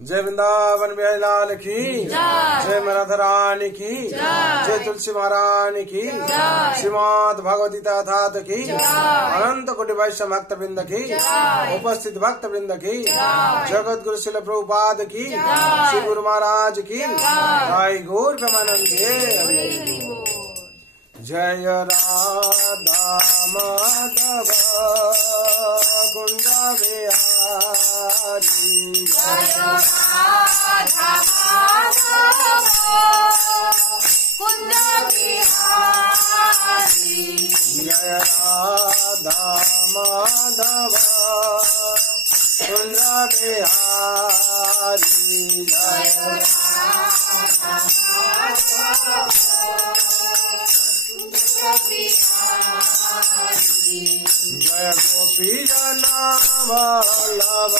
जय वृंदावन बिहारी लाल की जय राधा रानी की जय तुलसी महारानी की श्रीमद् भगवती ठाकुर की अनंत कोटि वैष्णव भक्त वृंद की उपस्थित भक्त वृंद की जगत गुरु शिल प्रभुपाद की श्री गुरु महाराज की जय गौर प्रेमानंद। जय राधा माधव कुंज बिहारी जय राधा माधव कुंज बिहारी जय राधा माधव कुंज बिहारी जय राधा माधव जय गोपी जना वल्लभ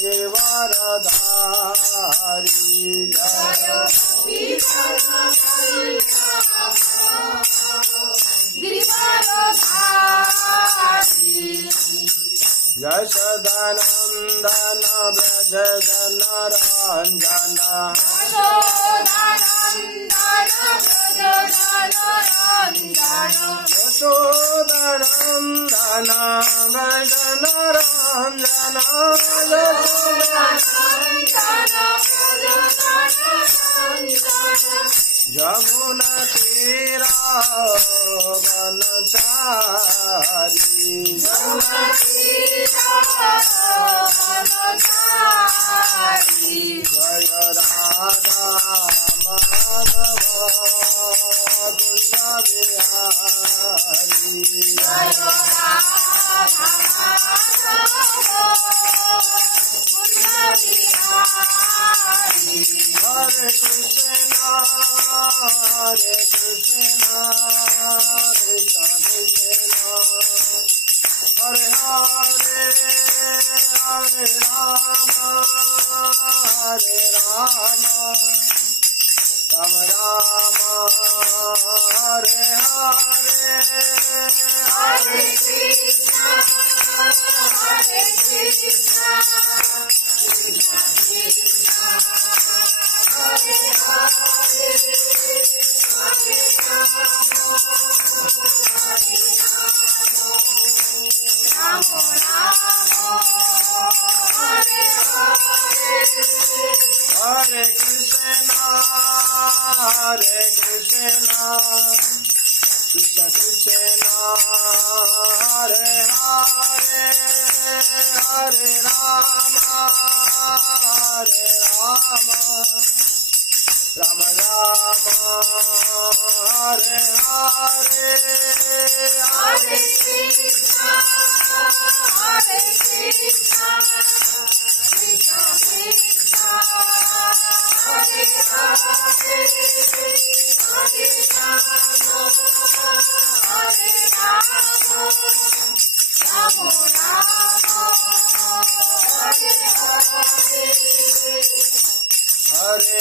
गिरिवरधारी जय यशोदानंदन व्रज जनरंजन यशोदानंदन व्रज जनरंजन यमुना तीरा वनचारी जय राधा माधव कुंज बिहारी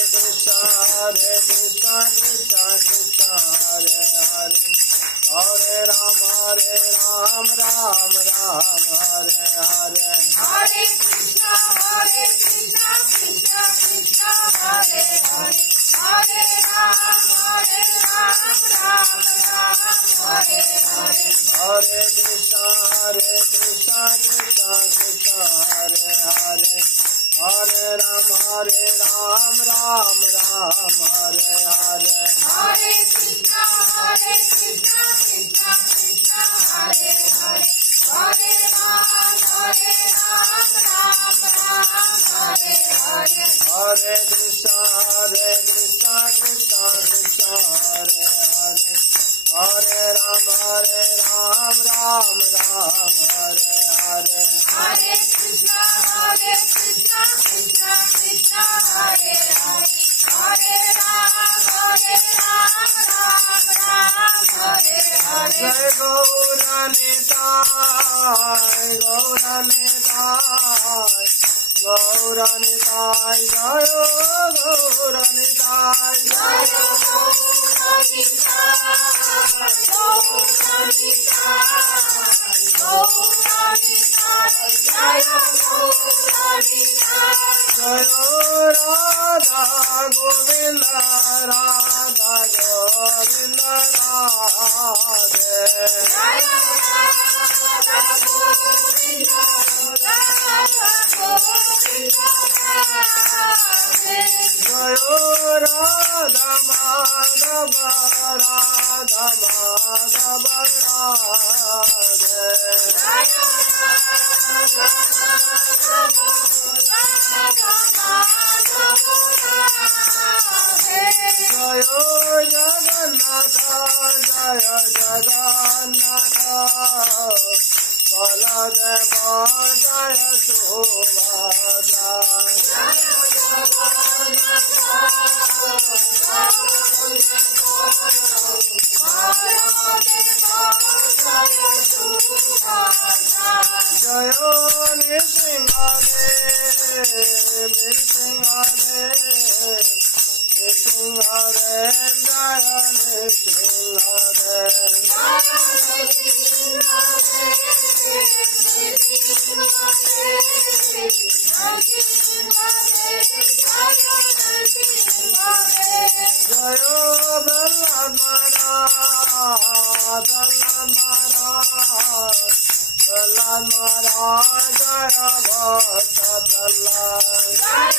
हरे कृष्णा कृष्ण कृष्ण हरे हरे हरे राम राम राम हरे हरे हरे कृष्णा हरे कृष्णा कृष्ण कृष्ण हरे हरे हरे राम राम राम हरे हरे हरे कृष्णा कृष्ण कृष्ण हरे हरे हरे राम राम हरे हरे हरे कृष्ण कृष्ण कृष्ण हरे हरे हरे राम राम राम हरे हरे हरे कृष्णा कृष्ण कृष्ण हरे हरे हरे राम राम हरे हरे हरे कृष्ण कृष्ण कृष्ण हरे हरे हरे राम राम हरे हरे हरे कृष्णा कृष्ण कृष्ण हरे हरे हरे राम राम हरे हरे हरे कृष्ण कृष्ण कृष्ण हरे हरे हरे राम राम हरे हरे हरे कृष्णा कृष्ण कृष्ण हरे हरे हरे राम राम हरे हरे जय गौरानिताय गौरानिताय गौरानिताय जय गौरानिताय जय गौरानिताय राधा गोविंद राधा गोविंद राधे जय राधा माधव राधा माधव राधे जय जगन्नाथ जय जगन्नाथ बलदेव जय सुभद्रा जय नृसिंहदेव नृसिंहदेव नृसिंहदेव जय जय प्रहलाद महाराज प्रहलाद महाराज जय भक्त जय जय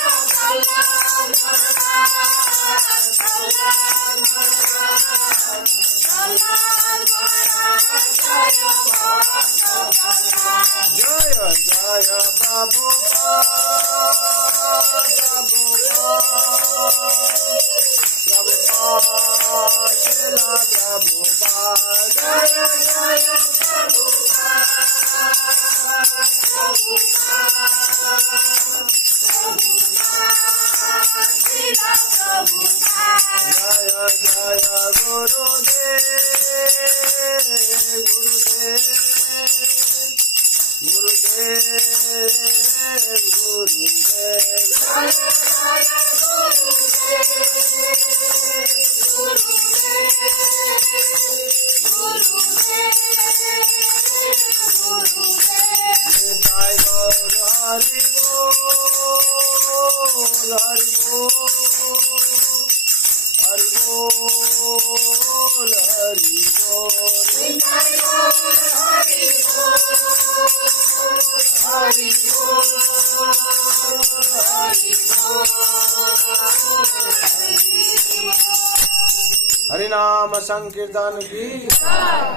हरिनाम संकीर्तन की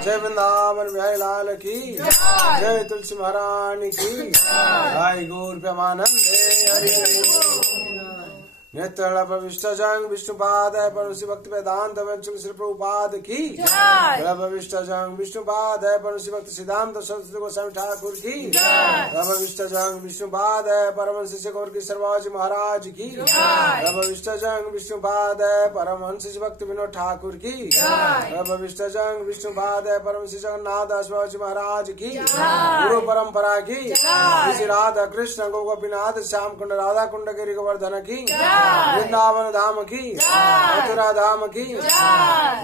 जय वृंदावन बिहारी लाल की जय तुलसी महारानी की जय गौर प्रेमानंदे हरि नेत्र प्रविष्ट जंग विष्णुपाद है परमसी भक्ति वेदांत श्री प्रभुपाद की प्रविष्ट जंग विष्णुपाद है परमसी भक्ति सिद्धांत सरस्वती गोस्वामी ठाकुर की प्रविष्ट जंग विष्णुपाद है परमहंस शिष्य गौर की सर्वाजी महाराज की प्रविष्ट जंग विष्णुपाद है परमहंस भक्ति विनोद ठाकुर की प्रविष्ट जंग विष्णुपाद है परमहंस जगन्नाथ शिवाजी महाराज की गुरु परंपरा की श्री राधा कृष्ण गोपीनाथ श्याम कुंड राधा कुंड गिरि गोवर्धन की वृंदावन धाम की मथुरा धाम की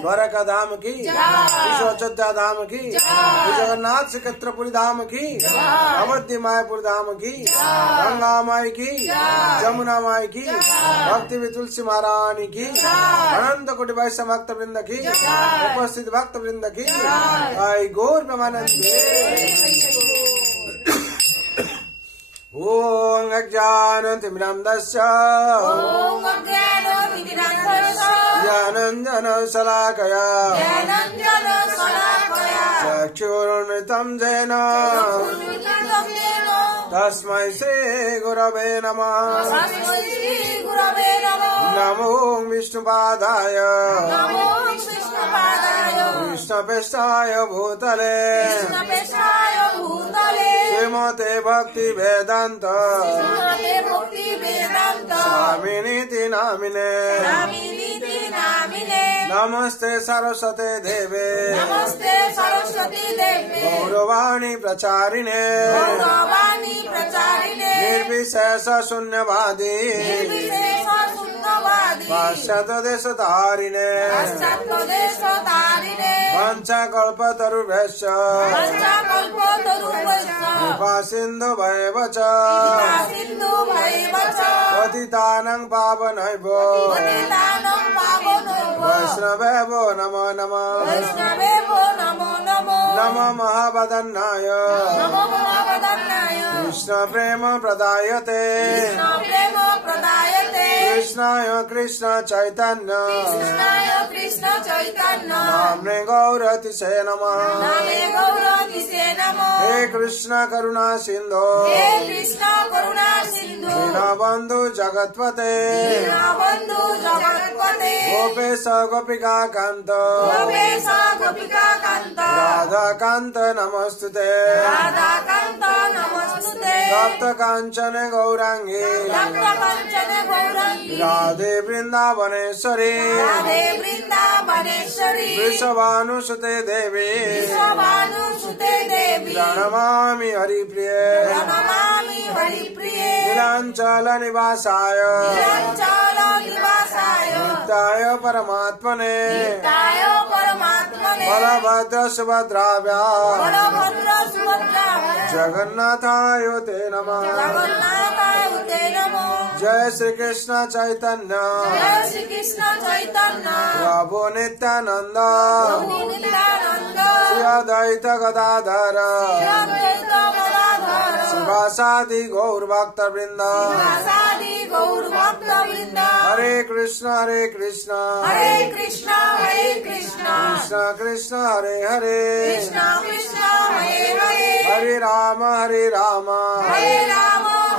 द्वारका धाम की विश्व अयोध्या धाम की जगन्नाथ श्रीक्षेत्रपुरी धाम की अवध्य मायापुर धाम की गंगा माई की जमुना माई की भक्ति भी तुलसी महारानी की अनंत कोटि वैष्णव भक्त वृंद की उपस्थित भक्त वृंद की आई गौर प्रेमानंदे ओम अज्ञानतिमिरान्धस्य ज्ञानाञ्जन शलाकया चक्षुरुन्मिलितं येन तस्मै श्री गुरवे नमः नमो विष्णुपादाय कृष्णपेष्ठाय भूतले श्रीमते भक्ति वेदांत स्वामिनीति नामिने नमस्ते सरस्वते देवे गौरवाणी प्रचारिणे निर्विशेष शून्यवादी पाश्चात्य देशधारिणे पंचकल्पतरुभ्यश्च कृपा सिन्धु भैव च पतितानां पावनैभ्यो पतितानां पावनैभ्यो वैष्णवेभ्यो नमो नमः वैष्णवेभ्यो नमो नमः नमो महावदन्नाय नमो महावदन्नाय कृष्ण प्रेम प्रदायते कृष्ण प्रेम प्रदायते कृष्णाय कृष्ण चैतन्य कृष्णाय कृष्ण चैतन्य नाम्ने गौरतिशय नमः नामे गौरतिशय नमः हे कृष्ण करुणा सिन्धो हे कृष्ण करुणा सिन्धु दीनबन्धु जगत्पते दीनबन्धु जगत्पते गोपेश गोपिका कान्त गोपेश गोपिका कान्त राधा कान्त नमस्तुते राधाकान्त नमस्तुते तप्त काञ्चन गौराङ्गी तप्त काञ्चन गौराङ्गी राधे वृन्दावनेश्वरी राधे वृन्दावनेश्वरी वृषभानुसुते देवी विश्वभानुसुते देवी प्रणमामि हरिप्रिये प्रणमामि हरिप्रिये नीलाञ्चल निवासाय नीलाञ्चल निवासाय नित्याय परमात्मने नित्याय परमात्मने बलभद्र सुभद्राभ्या बलभद्र सुभद्राभ्यां जगन्नाथाय ते नमः जगन्नाथाय ते नमो जय श्री कृष्ण चैतन्य जय श्री कृष्ण चैतन्य प्रभु नित्यानंद प्रभु नित्यानंद श्री अद्वैत गदाधर श्री अद्वैत गदाधर शिवासादि गौर भक्त वृंद शिवासादि गौर भक्त वृंद हरे कृष्ण हरे कृष्ण हरे कृष्ण हरे कृष्ण कृष्ण कृष्ण हरे हरे कृष्ण कृष्ण हरे हरे हरे राम हरे राम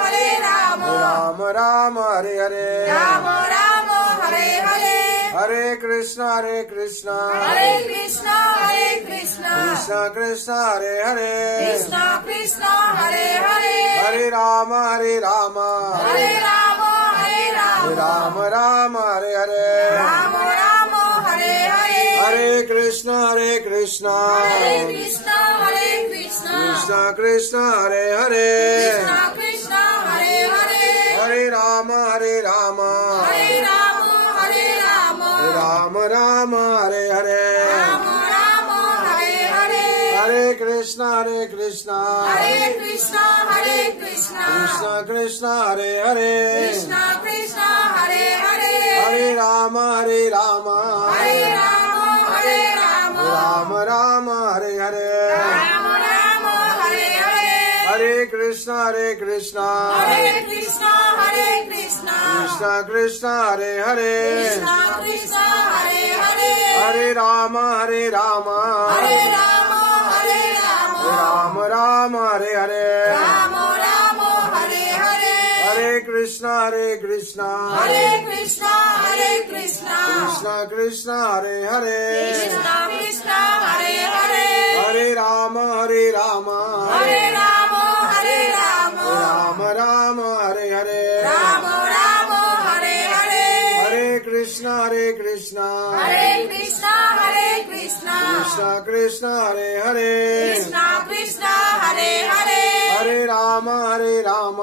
हरे राम राम राम हरे हरे राम राम हरे हरे हरे कृष्ण हरे कृष्ण हरे कृष्ण हरे कृष्ण कृष्ण कृष्ण हरे हरे कृष्ण कृष्ण हरे हरे हरे राम हरे राम हरे राम हरे राम राम राम हरे हरे राम राम हरे हरे हरे कृष्ण हरे कृष्ण हरे कृष्ण हरे कृष्ण कृष्ण कृष्ण हरे हरे कृष्ण कृष्ण हरे हरे हरे राम हरे राम हरे राम हरे राम राम राम हरे हरे राम राम हरे हरे हरे कृष्ण हरे कृष्ण हरे कृष्ण हरे कृष्ण कृष्ण कृष्ण हरे हरे कृष्ण कृष्ण हरे हरे हरे राम हरे राम हरे राम हरे राम राम राम हरे हरे राम राम हरे हरे हरे कृष्ण हरे कृष्ण हरे कृष्ण हरे कृष्ण कृष्ण कृष्ण हरे हरे कृष्ण कृष्ण हरे हरे हरे राम हरे राम हरे राम हरे राम राम राम हरे हरे राम राम हरे हरे हरे कृष्ण हरे कृष्ण हरे कृष्ण हरे कृष्ण कृष्ण कृष्ण हरे हरे कृष्ण कृष्ण हरे हरे हरे राम हरे राम हरे राम हरे राम राम राम हरे हरे राम राम हरे हरे हरे कृष्ण हरे कृष्ण हरे कृष्ण हरे कृष्ण कृष्ण कृष्ण हरे हरे कृष्ण कृष्ण हरे हरे हरे राम हरे राम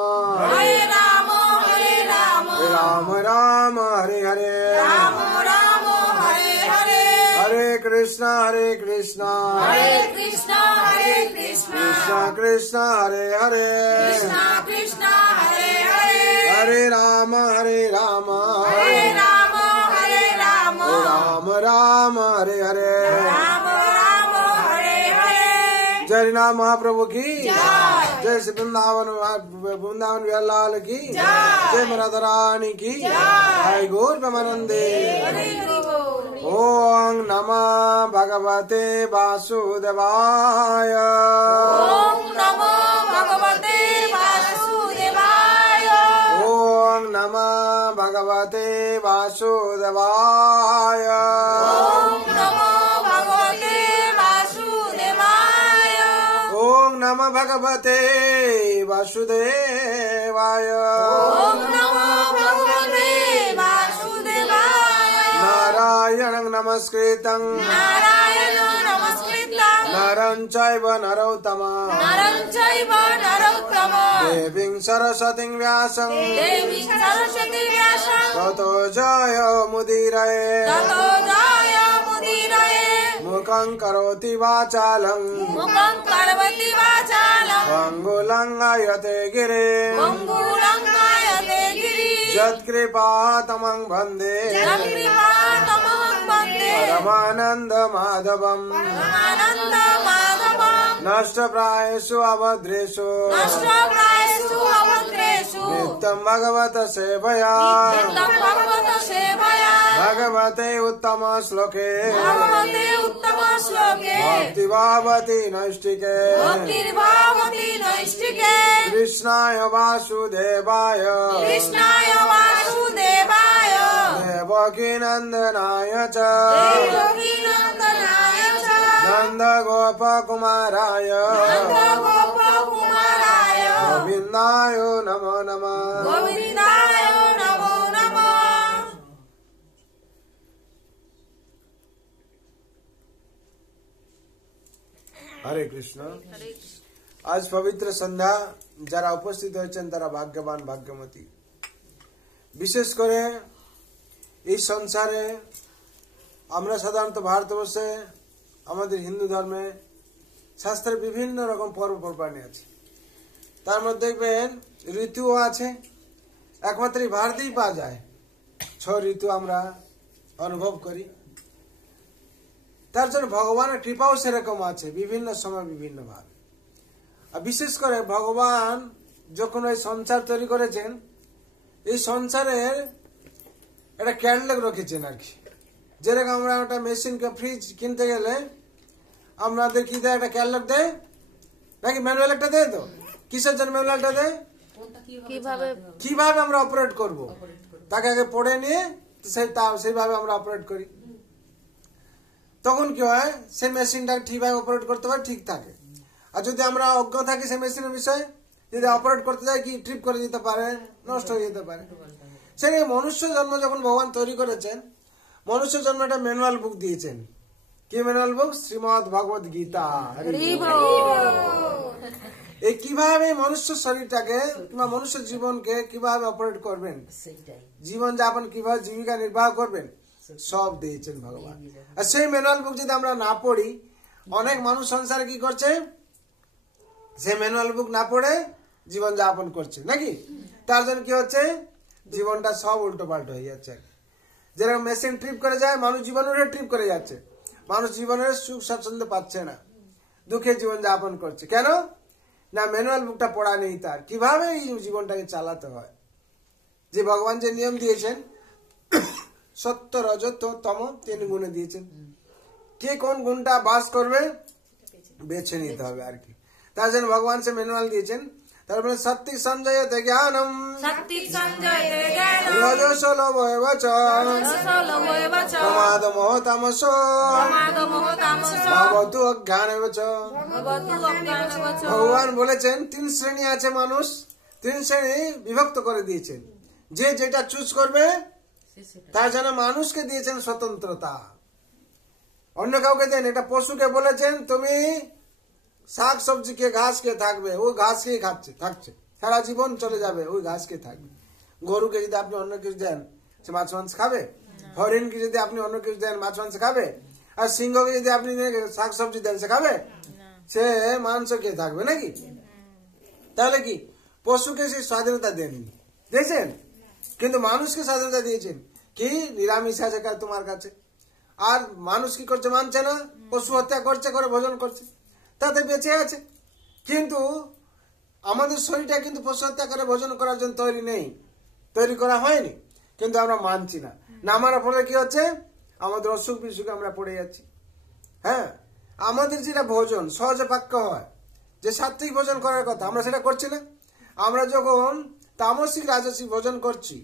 हरे राम हरे राम राम राम हरे हरे राम राम हरे हरे हरे कृष्ण हरे कृष्ण हरे कृष्ण हरे कृष्ण कृष्ण कृष्ण हरे हरे कृष्ण कृष्ण हरे हरे हरे राम हरे राम हरे राम हरे राम राम राम हरे हरे राम राम हरे हरे जय नाम महाप्रभु की जय। जय श्री वृंदावन विहार लाल की जय। जय राधा रानी की जय गौर प्रेमानंदे हरि बोल ओम नमः भगवते वासुदेवाय ओम नमो भगवते वासुदेवाय ओम नमः भगवते वासुदेवाय ओम नमो भगवते वासुदेवाय ओम नमः भगवते वासुदेवाय ओम नमो भगवते वासुदेवाय नारायणं नमस्कृतं नारायण नमस्कृतं नरं चैव नरोत्तमं नरं चैव नरोत्तमं देवीं सरस्वतीं व्यासं देवी सरस्वती व्यासं ततो जय मुदीरये ततो जय मुदीरये मुखं करोति वाचालं मुखं करोति वाचालं पङ्गुलङ्घयते गिरिं पङ्गुलङ्घयते गिरिं यत्कृपा तमं वन्दे यत्कृपा तमहं वन्दे परमानन्द माधवम् परमानन्द माधवम् नष्टप्रायेषु अभद्रेषु नष्टप्रायेषु अभद्रेषु नित्यं भगवत सेवया नित्यं भगवत सेवया भगवते उत्तम श्लोके भगवते उत्तम श्लोके भक्तिभावति नैष्टिके भक्तिर्भावति नैष्टिके कृष्णाय वासुदेवाय कृष्णाय वासुदेवाय देवकीनन्दनाय च देवकीनन्दनाय च नन्दगोपकुमाराय नन्दगोपकुमाराय गोविन्दाय नमो नमः। गोविन्दाय नमो नमः। हरे कृष्ण। আজ পবিত্র সন্ধ্যা যারা উপস্থিত হয়েছেন তারা ভাগ্যবান ভাগ্যবতী। বিশেষ করে এই সংসারে আমরা সাধারণত ভারতবর্ষে আমাদের হিন্দু ধর্মে শাস্ত্রে বিভিন্ন রকম পর্বপর্বাণী আছে, তার মধ্যে দেখবেন ঋতুও আছে। একমাত্র ভারতেই পাওয়া যায় 6 ঋতু আমরা অনুভব করি। তার জন্য ভগবানের কৃপাও সেরকম আছে, বিভিন্ন সময় বিভিন্ন ভাবে। আর বিশেষ করে ভগবান যখন এই সংসার তৈরি করেছেন, এই সংসারের একটা ক্যাটালগ রেখেছেন আর কি। যেরকম আমরা একটা মেশিনকে ফ্রিজ কিনতে গেলে আমাদের কি দেয়, একটা ক্যাটালগ দেয় নাকি ম্যানুয়াল একটা দেয়? তো কিসের জন্য ম্যানুয়ালটা দেয়? কিভাবে আমরা অপারেট করব তাকে আগে পড়ে নিয়ে সেইভাবে আমরা অপারেট করি। তখন কি হয়, সেই মেশিনটা ঠিকভাবে অপারেট করতে পারে, ঠিক থাকে। আর যদি আমরা অজ্ঞ থাকি সেই মেশিনের বিষয়ে, যদি অপারেট করতে যাই কি ট্রিপ করে দিতে পারে, নষ্ট হয়ে যেতে পারে। সেই মনুষ্য জন্ম যখন ভগবান তৈরি করেছেন, মনুষ্য জন্ম একটা ম্যানুয়াল বুক দিয়েছেন। কি ম্যানুয়াল বুক? শ্রীমদ ভগবত গীতা। এই কিভাবে মনুষ্য শরীরটাকে কিংবা মনুষ্য জীবনকে কিভাবে অপারেট করবেন, জীবন যাপন কিভাবে জীবিকা নির্বাহ করবেন, সব দিয়েছেন ভগবান। আর সেই ম্যানুয়াল বুক যদি আমরা না পড়ি, অনেক মানুষ সংসারে কি করছে, সেই ম্যানুয়াল বুক না পড়ে জীবন যাপন করছে নাকি। তার জন্য কি হচ্ছে, জীবনটা সব উল্টো পাল্টো হয়ে যাচ্ছে। যেরকম মেশিন ট্রিপ করে যায়, মানুষ জীবনের ট্রিপ করে যাচ্ছে। মানুষ জীবনের সুখ স্বাচ্ছন্দ্য পাচ্ছে না, দুঃখে জীবন যাপন করছে। কেন না, ম্যানুয়াল বুকটা পড়া নেই তার, কিভাবে এই জীবনটাকে চালাতে হয়। যে ভগবান যে নিয়ম দিয়েছেন, সত্য রজত তম 3 গুণে দিয়েছেন। কে কোন গুণটা বাস করবে বেছে নিতে হবে আর কি। তার জন্য ভগবান সে ম্যানুয়াল দিয়েছেন। তারপরে সত্যি সঞ্জয়তে জ্ঞানম রজস লোভঃ চ প্রমাদ মোহ তামস ভবতু অজ্ঞানম চ। ভগবান বলেছেন 3 শ্রেণী আছে মানুষ, 3 শ্রেণী বিভক্ত করে দিয়েছেন। যে যেটা চুজ করবে তার জন্য মানুষকে দিয়েছেন স্বতন্ত্রতা, অন্য কাউকে দেন। এটা পশুকে বলেছেন তুমি শাক সবজি কে ঘাস কে থাকবে, ও ঘাস খেয়ে থাকছে সারা জীবন চলে যাবে, ওই ঘাস কে থাকবে। গরুকে যদি আপনি অন্য কিছু দেন সে মাছ মাংস খাবে? হরিণকে যদি আপনি অন্য কিছু দেন মাছ মাংস খাবে? আর সিংহকে যদি আপনি শাক সবজি দেন সে খাবে? সে মাংস খেয়ে থাকবে নাকি। তাহলে কি পশুকে সে স্বাধীনতা দেননি, দিয়েছেন, কিন্তু মানুষকে স্বাধীনতা দিয়েছেন কি নিরামিষ আছে তোমার কাছে। আর মানুষ কি করছে, মানছে না, পশু হত্যা করছে, করে ভোজন করছে, তাতে বেঁচে আছে। কিন্তু আমাদের শরীরটা কিন্তু পশু হত্যা করে ভোজন করার জন্য তৈরি নেই, তৈরি করা হয়নি, কিন্তু আমরা মানছি না। না মানার ফলে কি হচ্ছে, আমাদের অসুখ বিসুখে আমরা পড়ে যাচ্ছি। হ্যাঁ, আমাদের যেটা ভোজন সহজে পাক্য হয়, যে সাত্বিক ভোজন করার কথা, আমরা সেটা করছি না। আমরা যখন তামসিক রাজসিক ভোজন করছি,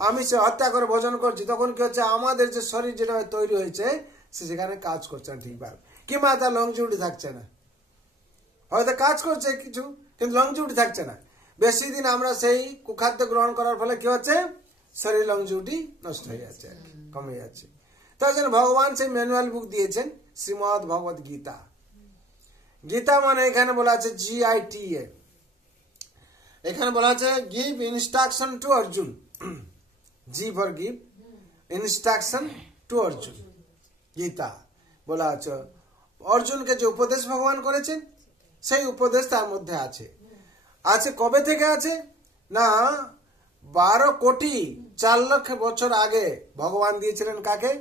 আমিষে হত্যা করে ভোজন করছি, তখন কি হচ্ছে, আমাদের যে শরীর যেটা তৈরি হয়েছে সে সেখানে কাজ করছে না ঠিকভাবে, কিংবা তার লংজিভিটি থাকছে না। হয়তো কাজ করছে কিছু, কিন্তু লংজিভিটি থাকছে না। বেশি দিন আমরা সেই কুখাদ্য গ্রহণ করার ফলে কি হচ্ছে, শরীর লংজিভিটি নষ্ট হয়ে যাচ্ছে, কমে যাচ্ছে। তার জন্য ভগবান সেই ম্যানুয়াল বুক দিয়েছেন, শ্রীমদ ভগবত গীতা। গীতা মানে এখানে বলা আছে GITA, এখানে বলা আছে give instruction to Arjun. G for give, instruction to Arjun. Gita বলা আছে অর্জুনকে যে উপদেশ ভগবান করেছেন, সেই উপদেশ তার মধ্যে আছে। আছে কবে থেকে আছে না, 12 কোটি 4 লক্ষ বছর আগে ভগবান দিয়েছিলেন কাকে?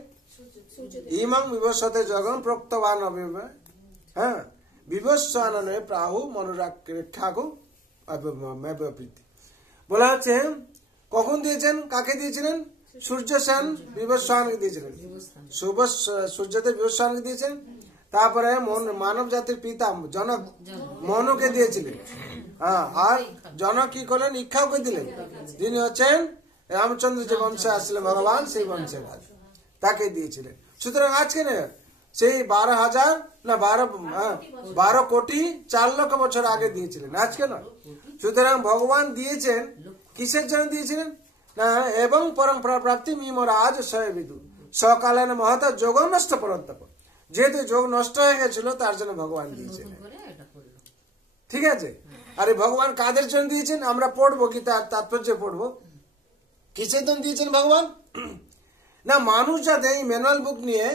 ইমং বিভস্যতে জগন প্রক্তবান হ্যাঁ বিভস্যাননে প্রাহু মনুরাক্ষাকু বলা হচ্ছে কখন দিয়েছেন, কাকে দিয়েছিলেন? সূর্য সেন বিভস্যানকে দিয়েছিলেন, সূর্যদেব বিভস্যানকে দিয়েছেন। তারপরে মানব জাতির পিতা জনক মনুকে দিয়েছিলেন। হ্যাঁ, আর জনক কি করলেন? ইক্ষাকে দিলেন, যিনি হচ্ছেন রামচন্দ্র যে বংশে আসছিলেন ভগবান, সেই বংশের তাকে দিয়েছিলেন। সুতরাং আজকে না সেই 12,000 না 12 কোটি 4 লক্ষ বছর আগে দিয়েছিলেন, আজকে না। সুতরাং ভগবান দিয়েছেন কিসের জন্য দিয়েছিলেন না? এবং পরম্পরা প্রাপ্তি মিমর আজ সয়বিদু সকালে মহত যোগ নষ্ট পরন্তপ, যেহেতু যোগ নষ্ট হয়ে গেছিল তার জন্য ভগবান দিয়েছেন। ঠিক আছে। আর এই ভগবান কাদের জন্য দিয়েছেন আমরা পড়বো, গীতার তাৎপর্য পড়বো। কিসের জন্য দিয়েছেন ভগবান? না মানুষ যাতে এই ম্যানুয়াল বুক নিয়ে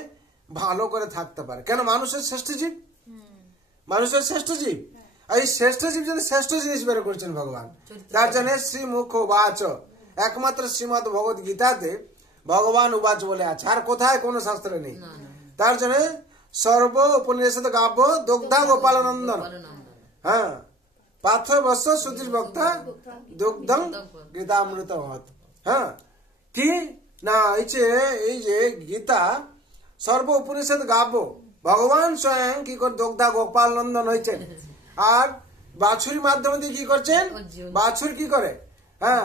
ভালো করে থাকতে পারে। কেন? মানুষের শ্রেষ্ঠ জীব, মানুষের শ্রেষ্ঠ জীব। আর এই শ্রেষ্ঠ জীব যদি শ্রেষ্ঠ জিনিস বের করছেন ভগবান, তার জন্য শ্রীমুখ উবাচ, একমাত্র শ্রীমদ ভগবত গীতাতে ভগবান উবাচ বলে আছে, আর কোথায় কোনো শাস্ত্রে নেই। তার জন্য সর্ব উপনিষদ কাব্য দুগ্ধা গোপালনন্দন, হ্যাঁ পার্থ বৎস শ্রুতির বক্তা দুগ্ধম গীতামৃত মহৎ। হ্যাঁ কি না এই যে গীতা সর্ব উপনিষদ গাব্য, ভগবান স্বয়ং কি করে দুগ্ধা গোপাল নন্দন হয়েছেন। আর বাছুর মাধ্যমে দিয়ে কি করছেন? বাছুর কি করে? হ্যাঁ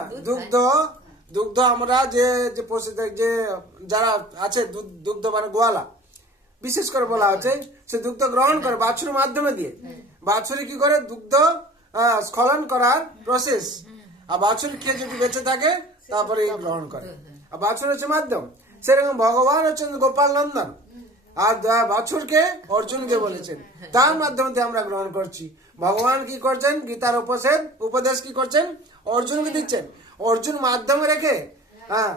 দুগ্ধ আমরা যে যারা আছে দুগ্ধ মানে গোয়ালা বিশেষ করে বলা হচ্ছে, সে দুগ্ধ গ্রহণ করে বাছুর মাধ্যমে দিয়ে। বাছুরি কি করে? দুগ্ধ স্খলন করার প্রসেস। আর বাছুর খেয়ে যদি বেঁচে থাকে তারপরে গ্রহণ করে, আর বাছুর হচ্ছে মাধ্যম। সেরকম ভগবান হচ্ছেন গোপাল নন্দন, আর বাছুরকে অর্জুনকে বলেছেন, তার মাধ্যমে আমরা গ্রহণ করছি। ভগবান কি করছেন? গীতার উপদেশ কি করছেন? অর্জুনকে দিচ্ছেন। অর্জুন মাধ্যমে রেখে, হ্যাঁ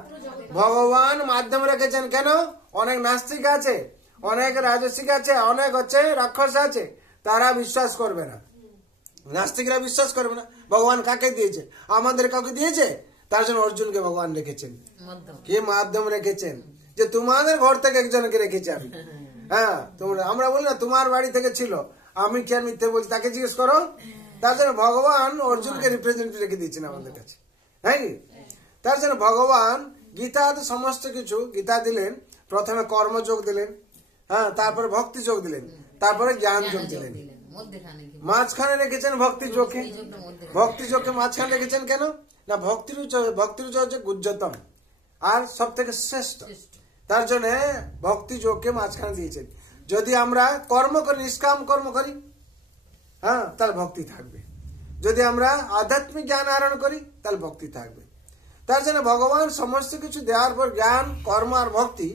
ভগবান মাধ্যমে রেখেছেন। কেন? অনেক নাস্তিক আছে, অনেক রাজস্বিক আছে, অনেক হচ্ছে রাক্ষস আছে, তারা বিশ্বাস করবে না, নাস্তিকরা বিশ্বাস করবে না। ভগবান কাকে দিয়েছে? আমাদের কাউকে দিয়েছে। তার জন্য অর্জুনকে ভগবান রেখেছেন, কি মাধ্যম রেখেছেন, যে তোমাদের ঘর থেকে একজনকে রেখেছে আমি। হ্যাঁ তোমরা, আমরা বলি না তোমার বাড়ি থেকে ছিল, আমি কি আর মিথ্যে বলছি, তাকে জিজ্ঞেস করো। তার জন্য ভগবান অর্জুনকে রিপ্রেজেন্টেটিভ রেখে দিয়েছেন আমাদের কাছে, হ্যাঁ। তার জন্য ভগবান গীতাতে সমস্ত কিছু, গীতা দিলেন প্রথমে কর্মযোগ দিলেন, হ্যাঁ তারপরে ভক্তি যোগ দিলেন, তারপরে জ্ঞান যোগ দিলেন, মাঝখানে রেখেছেন ভক্তি যোগকে। ভক্তি যোগকে মাঝখানে রেখেছেন কেন? না ভক্তির হচ্ছে গুজ্জতম আর সব থেকে শ্রেষ্ঠ, তার জন্য ভক্তি যোগকে মাঝখানে দিয়েছেন। যদি আমরা কর্ম করি, নিষ্কাম কর্ম করি, হ্যাঁ তাহলে ভক্তি থাকবে। যদি আমরা আধ্যাত্মিক জ্ঞান আহরণ করি তাহলে ভক্তি থাকবে। তার জন্য ভগবান সমস্ত কিছু দেওয়ার পর জ্ঞান, কর্ম আর ভক্তি,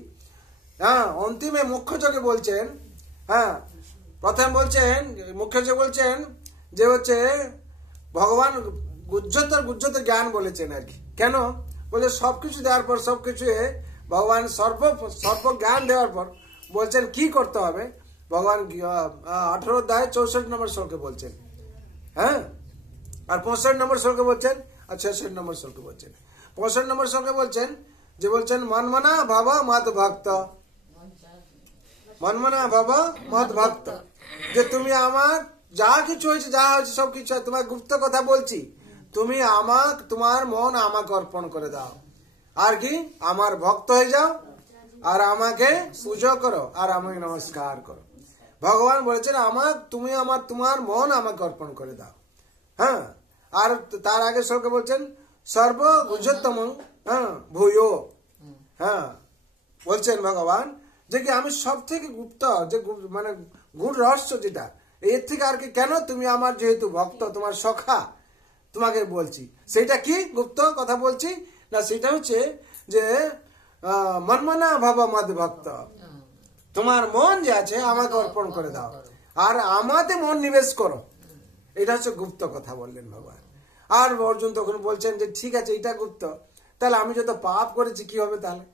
হ্যাঁ অন্তিমে মুখ্য যোগে বলছেন, হ্যাঁ প্রথম বলছেন মুখ্য যোগ বলছেন যে হচ্ছে ভগবান গুজ্জত জ্ঞান বলেছেন আর কি। কেন বলে? সবকিছু দেওয়ার পর, সবকিছু ভগবান সর্ব জ্ঞান দেওয়ার পর বলছেন কি করতে হবে। ভগবান 18 অধ্যায় 64 নম্বর শ্লোকে বলছেন, হ্যাঁ আর 65 নম্বর শ্লোকে বলছেন, আর 66 নম্বর শ্লোকে বলছেন। 65 নম্বর শ্লোকে বলছেন যে বলছেন মনমনা ভাব মদ ভক্ত, মনমনা ভাব মদ ভক্ত, যে তুমি আমার যা কিছু হয়েছে, যা হয়েছে সবকিছু তোমার গুপ্ত কথা বলছি, তুমি তোমার মন আমাকে অর্পণ করে দাও, আর কি আমার ভক্ত হয়ে যাও, আর আমাকে পুজো করো, আর আমাকে নমস্কার করো। ভগবান বলেছেন তোমার মন আমাকে অর্পণ করে দাও। হ্যাঁ আর তার আগে শ্লোকে বলছেন সর্ব গুজ্জতম, হ্যাঁ ভূয়ো, হ্যাঁ বলছেন ভগবান যে কি আমি সব থেকে গুপ্ত, যে মানে গুড় রহস্য যেটা, এর থেকে আর কি কেন? তুমি আমার যেহেতু ভক্ত, তোমার সখা, তোমাকে বলছি সেটা কি গুপ্ত কথা বলছি না, সেটা হচ্ছে যে মনমনা ভাব মদ ভক্ত, তোমার মন যে আছে আমাকে অর্পণ করে দাও, আর আমাদের মন নিবেশ করো। এটা হচ্ছে গুপ্ত কথা বললেন ভগবান। আর অর্জুন তখন বলছেন যে ঠিক আছে এটা গুপ্ত, তাহলে আমি যত পাপ করেছি কি হবে? তাহলে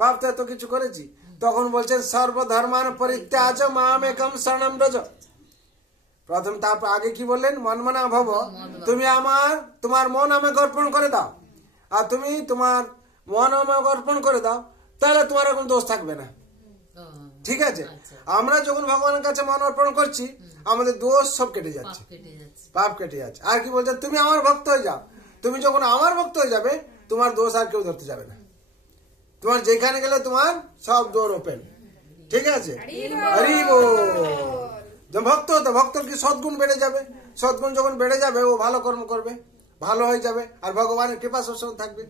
পাপ তো এত কিছু করেছি। তখন বলছেন সর্বধর্মান পরিত্যাজ মামেকম শরণম ব্রজ। প্রথম তারপর আগে কি বললেন? মনমনা ভব, তুমি তোমার মন আমাকে অর্পণ করে দাও, আর তুমি তোমার মন আমাকে অর্পণ করে দাও, তাহলে তোমার এখন দোষ থাকবে না। ঠিক আছে, আমরা যখন ভগবানের কাছে মন অর্পণ করছি আমাদের দোষ সব কেটে যাচ্ছে, পাপ কেটে যাচ্ছে। আর কি বলছে, তুমি আমার ভক্ত হয়ে যাও। তুমি যখন আমার ভক্ত হয়ে যাবে তোমার দোষ আর কেউ ধরতে যাবে না। তোমার যেখানে গেলে তোমার সব দোর ওপেন। ঠিক আছে, হরি বল। ভক্ত হতো, ভক্তর কি সদ্গুণ বেড়ে যাবে। সদ্গুণ যখন বেড়ে যাবে ও ভালো কর্ম করবে, ভালো হয়ে যাবে, আর ভগবানের কৃপা সবসময় থাকবে।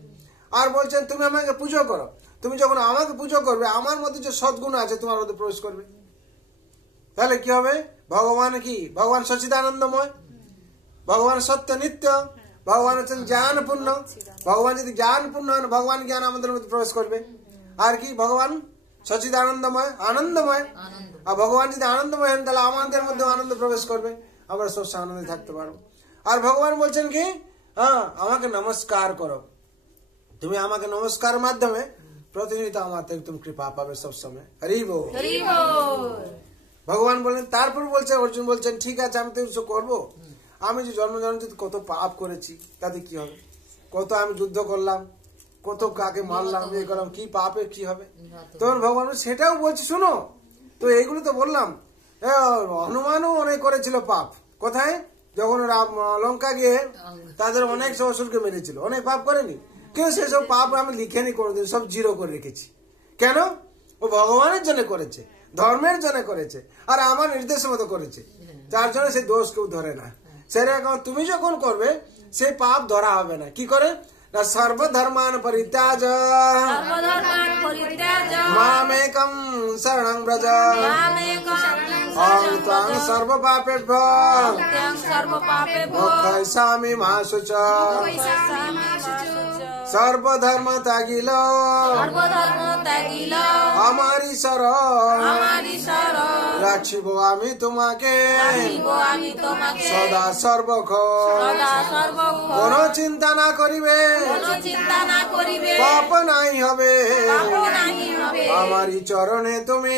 আর বলছেন তুমি আমাকে পুজো করো। তুমি যখন আমাকে পুজো করবে আমার মধ্যে যে সদ্গুণ আছে তোমার মধ্যে প্রবেশ করবে। তাহলে কি হবে, ভগবান কি, ভগবান সচ্চিদানন্দময়, ভগবান সত্য নিত্য, ভগবান হচ্ছেন জ্ঞানপূর্ণ। ভগবান যদি জ্ঞানপূর্ণ হন ভগবান জ্ঞান আমাদের মধ্যে প্রবেশ করবে। আর কি, ভগবান সচ্চিদানন্দময়, আনন্দময়। আর ভগবান যদি আনন্দময় হন তাহলে আমাদের মধ্যে আনন্দ প্রবেশ করবে, আমরা সবসময় আনন্দে থাকতে পারবো। আর ভগবান বলছেন কি, হ্যাঁ আমাকে নমস্কার করো। তুমি আমাকে নমস্কার মাধ্যমে প্রতিনিয়ত আমার থেকে তুমি কৃপা পাবে সবসময়। হরি বল। ভগবান বলেন, তারপর বলছে অর্জুন বলছেন ঠিক আছে আমি তো কিছু করবো। আমি যে জন্ম জন্ম কত পাপ করেছি তাতে কি হবে, কত আমি যুদ্ধ করলাম, কত কাকে মারলাম, ইয়ে করলাম, কি পাপে কি হবে। তখন ভগবান সেটাও বলছে শোনো, তো এইগুলো তো বললাম। হনুমানও অনেক করেছিল পাপ। কোথায়, যখন লঙ্কা গিয়ে তাদের অনেক অসুরকে মেরেছিল, অনেক পাপ করেনি, কিন্তু সেসব পাপ আমি লিখেনি কোনোদিন, সব জিরো করে রেখেছি। কেন, ও ভগবানের জন্য করেছে, ধর্মের জন্য করেছে, আর আমার নির্দেশ মতো করেছে, যার জন্য সেই দোষ কেউ ধরে না। সেরকম তুমি যখন করবে সেই পাপ ধরা হবে না। কি করে না, সর্বধর্মান পরিত্যাজ মামেকম শরণং ব্রজ অহং ত্বং সর্বপাপেভ্যো মোক্ষয়িষ্যামি মা শুচি। সর্বধর্ম ত্যাগিল আমারি শরণ রাখিব আমি তোমাকে সদা সর্বক্ষণ। কোন চিন্তা না করিবে পাপ নাই হবে, আমারি চরণে তুমি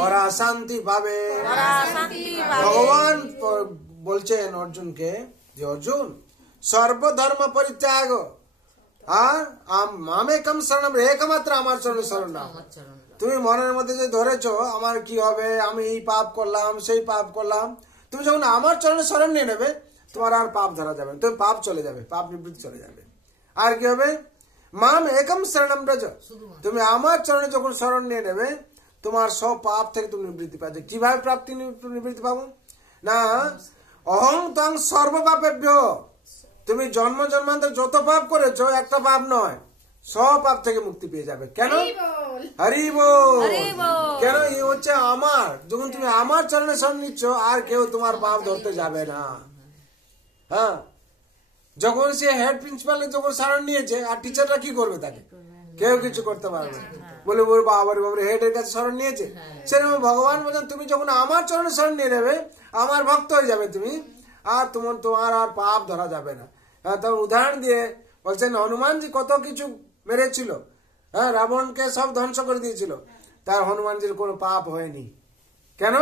বড় শান্তি পাবে। ভগবান বলছেন অর্জুনকে যে অর্জুন সর্বধর্ম পরিত্যাগ আর মামেকম শরণম, একমাত্র আমার চরণে শরণ নাও। তুমি মনের মধ্যে যে ধরেছো আমার কি হবে, আমি এই পাপ করলাম সেই পাপ করলাম, তুমি যখন আমার চরণে শরণ নিয়ে নেবে তোমার আর পাপ ধরা যাবে, তুমি পাপ চলে যাবে, পাপ নিবৃত্তি চলে যাবে। আর কি হবে, মাম একম শরণম ব্রজ, তুমি আমার চরণে যখন শরণ নিয়ে নেবে তোমার সব পাপ থেকে তুমি নিবৃত্তি পাবে। কিভাবে প্রাপ্তি নিবৃত্তি পাবো না, অহং ত্বং সর্বপাপেভ্য, তুমি জন্ম জন্মান্তর যত পাপ করেছো একটা পাপ নয়, সব পাপ থেকে মুক্তি পেয়ে যাবে। কেন, হরি বল। কেন, এই হচ্ছে আমার, যখন তুমি আমার চরণে শরণ নিচ্ছ আর কেউ তোমার পাপ ধরতে যাবে না। হ্যাঁ, যখন সে হেড প্রিন্সিপালে যখন শরণ নিয়েছে আর টিচাররা কি করবে, তাকে কেউ কিছু করতে পারবে না। বলে ওর বাবার হেডের কাছে শরণ নিয়েছে, সেরকম ভগবান বলেন তুমি যখন আমার চরণে শরণ নিয়ে নেবে আমার ভক্ত হয়ে যাবে তুমি, আর তোমার আর পাপ ধরা যাবে না। তখন উদাহরণ দিয়ে বলছেন হনুমানজি কত কিছু মেরেছিল, হ্যাঁ রাবণকে সব ধ্বংস করে দিয়েছিল, তার হনুমানজির কোনো পাপ হয়নি। কেন,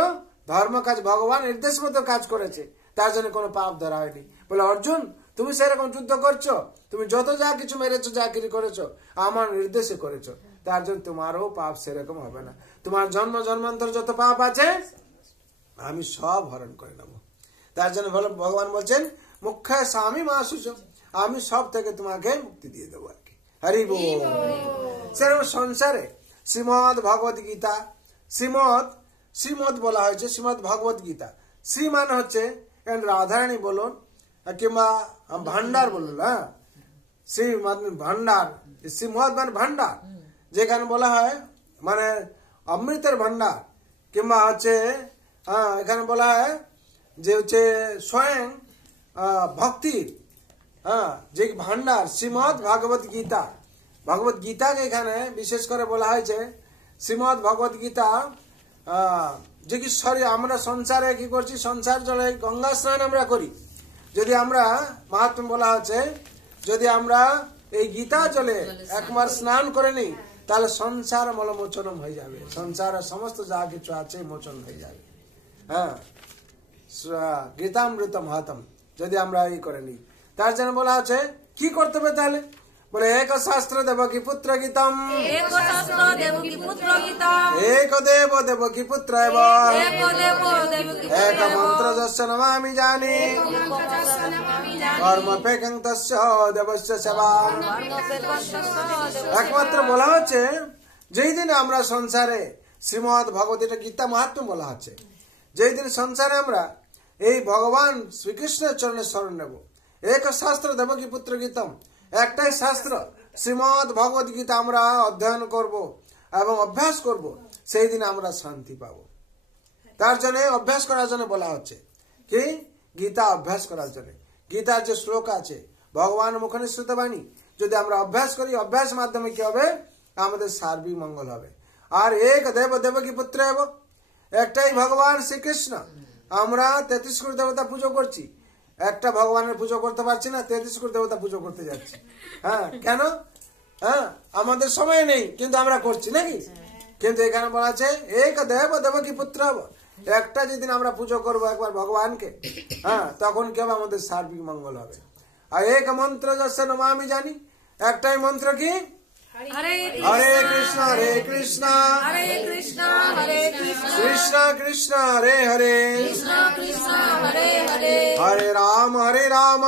ধর্ম কাজ ভগবান নির্দেশ মতো কাজ করেছে, তার জন্য কোনো পাপ ধরা হয়নি। বলে অর্জুন তুমি সেরকম যুদ্ধ করছো, তুমি যত যা কিছু মেরেছো যা কিছু করেছো আমার নির্দেশে করেছো, তার জন্য তোমারও পাপ সেরকম হবে না। তোমার জন্ম জন্মান্তর যত পাপ আছে আমি সব হরণ করে নেবো। তার জন্য ভগবান বলছেন মুখ্য স্বামী মা শুচ, আমি সব থেকে তোমাকে মুক্তি দিয়ে দেবো আর কি। হরি বল। সেরকম সংসারে শ্রীমদ ভগবত গীতা, শ্রীমদ বলা হয়েছে, শ্রীমদ ভগবত গীতা। শ্রী মানে হচ্ছে রাধারানী বলুন কিংবা ভান্ডার বলুন, হ্যাঁ শ্রী মানে ভান্ডার, শ্রীমদ মানে ভান্ডার, যেখানে বলা হয় মানে অমৃতের ভান্ডার, কিংবা হচ্ছে এখানে বলা হয় যে হচ্ছে স্বয়ং ভক্তির যে ভান্ডার শ্রীমদ ভাগবত গীতা। ভগবত গীতাকে এখানে বিশেষ করে বলা হয়েছে শ্রীমদ ভগবত গীতা, যে কি আমরা সংসারে কি করছি, সংসার জলে গঙ্গা স্নান আমরা করি, যদি আমরা মাহাত্ম্য বলা হচ্ছে যদি আমরা এই গীতা জলে একবার স্নান করে নিই তাহলে সংসার মলমোচনম হয়ে যাবে, সংসারের সমস্ত যা কিছু আছে মোচন হয়ে যাবে। হ্যাঁ, গীতামৃত মহাতম যদি আমরা এই করে নিই, তার জন্য বলা আছে কি করতে হবে তাহলে? বলে এক শাস্ত্র দেবকী পুত্র গীতম, এক শাস্ত্র দেবকী পুত্র গীতা, এক দেব দেবকী পুত্র এব, এক দেব দেবকী এক মন্ত্র যস্য নমামি জানি, কর্মপেকং তস্য দেবস্য সেবা। একমাত্র বলা হচ্ছে যেই দিন আমরা সংসারে শ্রীমদ ভগবতীটা গীতা মাহাত্ম্য বলা হচ্ছে, যেই দিন সংসারে আমরা এই ভগবান শ্রীকৃষ্ণের চরণে শরণ নেব, এক শাস্ত্র দেবকী পুত্র গীতম, একটাই শাস্ত্র শ্রীমদ ভগবত গীতা আমরা অধ্যয়ন করব এবং অভ্যাস করব, সেই দিন আমরা শান্তি পাবো। তার জন্য অভ্যাস করার জন্য বলা হচ্ছে কি গীতা অভ্যাস করার জন্য। গীতার যে শ্লোক আছে ভগবান মুখনিসৃত বাণী, যদি আমরা অভ্যাস করি, অভ্যাস মাধ্যমে কি হবে? আমাদের সার্বিক মঙ্গল হবে। আর এক দেব দেবকী পুত্র এব, একটাই ভগবান শ্রীকৃষ্ণ। আমরা 33 কোটি দেবতা পুজো করছি, একটা ভগবানের পুজো করতে পারছি না, 33 কোটি দেবতা পুজো করতে যাচ্ছি। হ্যাঁ, কেন? হ্যাঁ, আমাদের সময় নেই, কিন্তু আমরা করছি নাকি? কিন্তু এখানে বলা আছে এক দেব দেবকী পুত্র হব, একটা যেদিন আমরা পুজো করবো একবার ভগবানকে, হ্যাঁ, তখন কি হবে? আমাদের সার্বিক মঙ্গল হবে। আর এক মন্ত্র যস্য নমামি জানি, একটাই মন্ত্র কি? হরে হরে কৃষ্ণ হরে কৃষ্ণ হরে কৃষ্ণ হরে কৃষ্ণ কৃষ্ণ কৃষ্ণ হরে হরে কৃষ্ণ কৃষ্ণ হরে হরে হরে রাম হরে রাম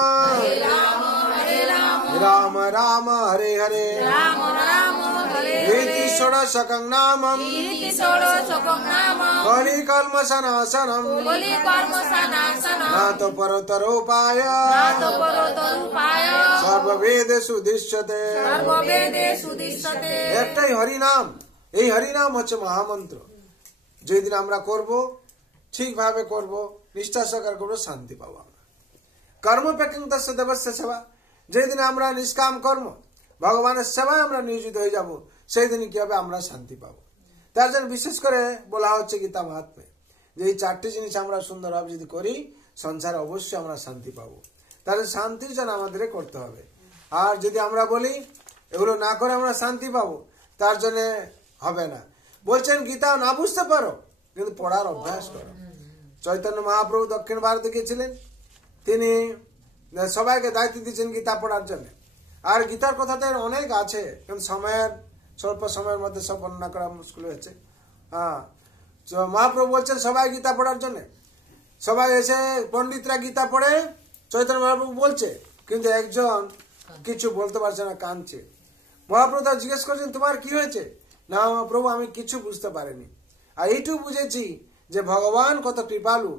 রাম রাম হরে হরে রাম রাম হরে ইতি ষোড়শকং নামম ইতি ষোড়শকং নামঃ কলিকল্মষনাশনম বলি কর্মসনাসনম নাতো পরতরোপায় নাতো পরতরূপায় সর্ববেদেষু দৃশ্যতে। সর্ববেদে সুদিষ্যতে। একটাই হরিনাম, এই হরিনাম হচ্ছে মহামন্ত্র। যেদিন আমরা করব, ঠিকভাবে করব, নিষ্ঠা সহকারে করব, শান্তি পাবো আমরা। কর্মপেক্ষং তস্য দেবস্য সেবা, যেদিন আমরা নিষ্কাম কর্ম ভগবানের সেবায় আমরা নিয়োজিত হয়ে যাব, সেই দিন কি হবে? আমরা শান্তি পাবো। তার জন্য বিশেষ করে বলা হচ্ছে গীতা মাহাত্ম্যে যে এই 4টি জিনিস আমরা সুন্দরভাবে যদি করি, সংসারে অবশ্যই আমরা শান্তি পাবো। তাহলে শান্তির জন্য আমাদের করতে হবে। আর যদি আমরা বলি এগুলো না করে আমরা শান্তি পাবো, তার জন্য হবে না। বলছেন গীতা না বুঝতে পারো, কিন্তু পড়ার অভ্যাস করো। চৈতন্য মহাপ্রভু দক্ষিণ ভারতে গিয়েছিলেন, তিনি সবাইকে দায়িত্ব দিয়েছেন গীতা পড়ার জন্য। আর গীতার কথাতে অনেক আছে, কিন্তু স্বল্প সময়ের মধ্যে সব বর্ণনা করা মুশকিল হয়েছে। হ্যাঁ, মহাপ্রভু বলছেন সবাই গীতা পড়ার জন্য। সবাই এসে পণ্ডিতরা গীতা পড়ে চৈতন্য মহাপ্রভু বলছে, কিন্তু একজন কিছু বলতে পারছে না, কাঁদছে। মহাপ্রভু তার জিজ্ঞেস করছেন তোমার কি হয়েছে? না মহাপ্রভু, আমি কিছু বুঝতে পারিনি। আর এইটুকু বুঝেছি যে ভগবান কত কৃপালু,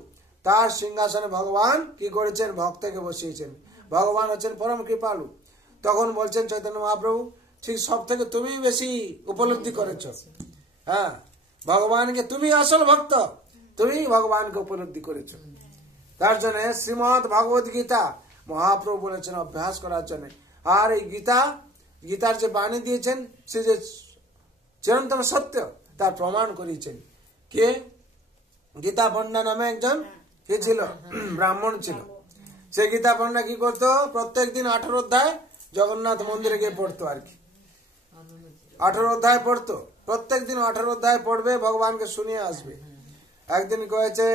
তার সিংহাসনে ভগবান কি করেছেন? ভক্তকে বসিয়েছেন। ভগবান হচ্ছেন পরম কৃপালু। তখন বলছেন চৈতন্য মহাপ্রভু, ঠিক সব থেকে তুমি বেশি উপলব্ধি করেছ। হ্যাঁ, ভগবানকে তুমি আসল ভক্ত, তুমি ভগবানকে উপলব্ধি করেছ। তার জন্য শ্রীমদ ভগবত গীতা মহাপ্রভু বলেছেন অভ্যাস করার জন্য। আর এই গীতার যে বাণী দিয়েছেন, সে যে চিরন্তন সত্য, তার প্রমাণ করিয়েছেন কে? গীতা পণ্ডা নামে একজন কে ছিল? ব্রাহ্মণ ছিল। সে গীতা পণ্ডা কি করতো? প্রত্যেক দিন 18 অধ্যায় জগন্নাথ মন্দিরে গিয়ে পড়তো। আর কি 18 অধ্যায় পড়তো, প্রত্যেক দিন 18 অধ্যায় পড়বে, ভগবানকে শুনিয়ে আসবে। একদিন কয়েছে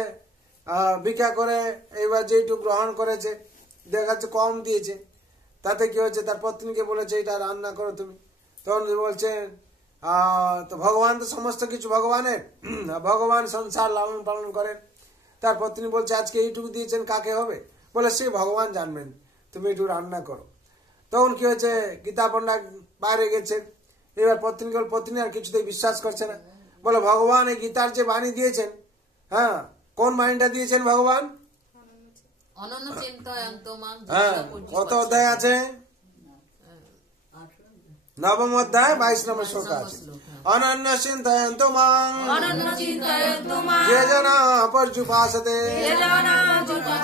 ভিক্ষা করে এইবার যেটুকু গ্রহণ করেছে দেখাচ্ছে কম দিয়েছে, তাতে কি হয়েছে? তার পত্নীকে বলেছে এটা রান্না করো তুমি। তখন বলছে তো ভগবান তো সমস্ত কিছু ভগবানের, ভগবান সংসার লালন পালন করেন। তার পত্নী বলছে আজকে এইটুকু দিয়েছেন, কাকে হবে? বলে সে ভগবান জানবেন, তুমি একটু রান্না করো। তখন কি হয়েছে? গীতা পণ্ডা বাইরে গেছে। এবার পত্নী আর কিছুতেই বিশ্বাস করছে না, বলে ভগবান এই গীতার যে বাণী দিয়েছেন, হ্যাঁ, কোন বাণীটা দিয়েছেন ভগবান? হ্যাঁ, কত অধ্যায় আছে? 9ম অধ্যায় 22 নম্বর শ্লোক আছে। অনন্য চিন্তয়ন্তু মাং যে জনা পর্যুপাসতে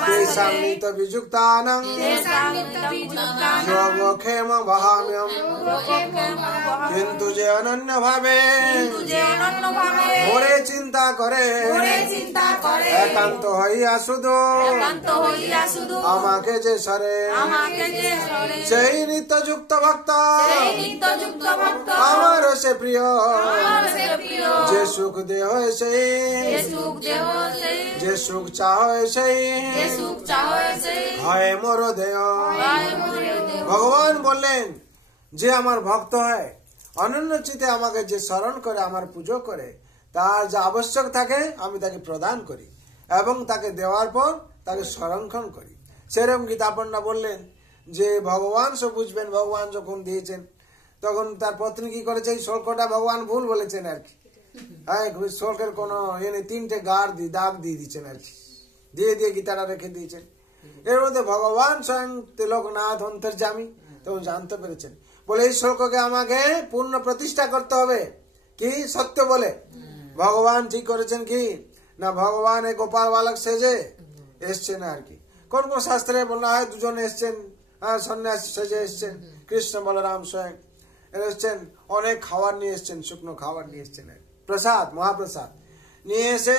তেষাং নিত্য বিযুক্তানাং যোগক্ষেম বহাম্যহম। কিন্তু যে অনন্য ভাবে ভরে চিন্তা করে একান্ত হইয়া শুধু আমাকে যে সরে, সেই নিত্যযুক্ত ভক্ত আমার সে প্রিয় আমার সে প্রিয় যে সুখ দেহ সেই যে সুখ দেহ সেই যে সুখ চাহ সেই যে সুখ চাহ সেই হয় মোর দেহ। হয় মোর দেহ। ভগবান বললেন যে আমার ভক্ত হয়, অনন্য চিতে আমাকে যে স্মরণ করে, আমার পুজো করে, তার যা আবশ্যক থাকে আমি তাকে প্রদান করি এবং তাকে দেওয়ার পর তাকে সংরক্ষণ করি। সেরকম গীতা পণ্ডিত বললেন যে ভগবান সব বুঝবেন, ভগবান যখন দিয়েছেন তখন তার পত্নী কি করেছে, এই শ্লোকটা ভগবান ভুল বলেছেন আর কি। হ্যাঁ, শ্লোকের কোন এনে 3টে দাগ দিয়ে দিচ্ছেন আর কি, দিয়ে দিয়ে গীতাটা রেখে দিয়েছেন। এর মধ্যে ভগবান স্বয়ং তিলকনাথ অন্তর্যামী তখন জানতে পেরেছেন, বলে এই শ্লোককে আমাকে পূর্ণ প্রতিষ্ঠা করতে হবে কি সত্য বলে। ভগবান ঠিক করেছেন কি না, ভগবান এই গোপাল বালক সেজে এসছেন আর কি। কোন কোন শাস্ত্রে বলা হয় দুজন এসছেন, সন্ন্যাস সেজে এসছেন, কৃষ্ণ বলরাম স্বয়ং এসছেন, অনেক খাবার নিয়ে এসছেন, শুকনো খাবার নিয়ে এসছেন, প্রসাদ মহাপ্রসাদ নিয়ে এসে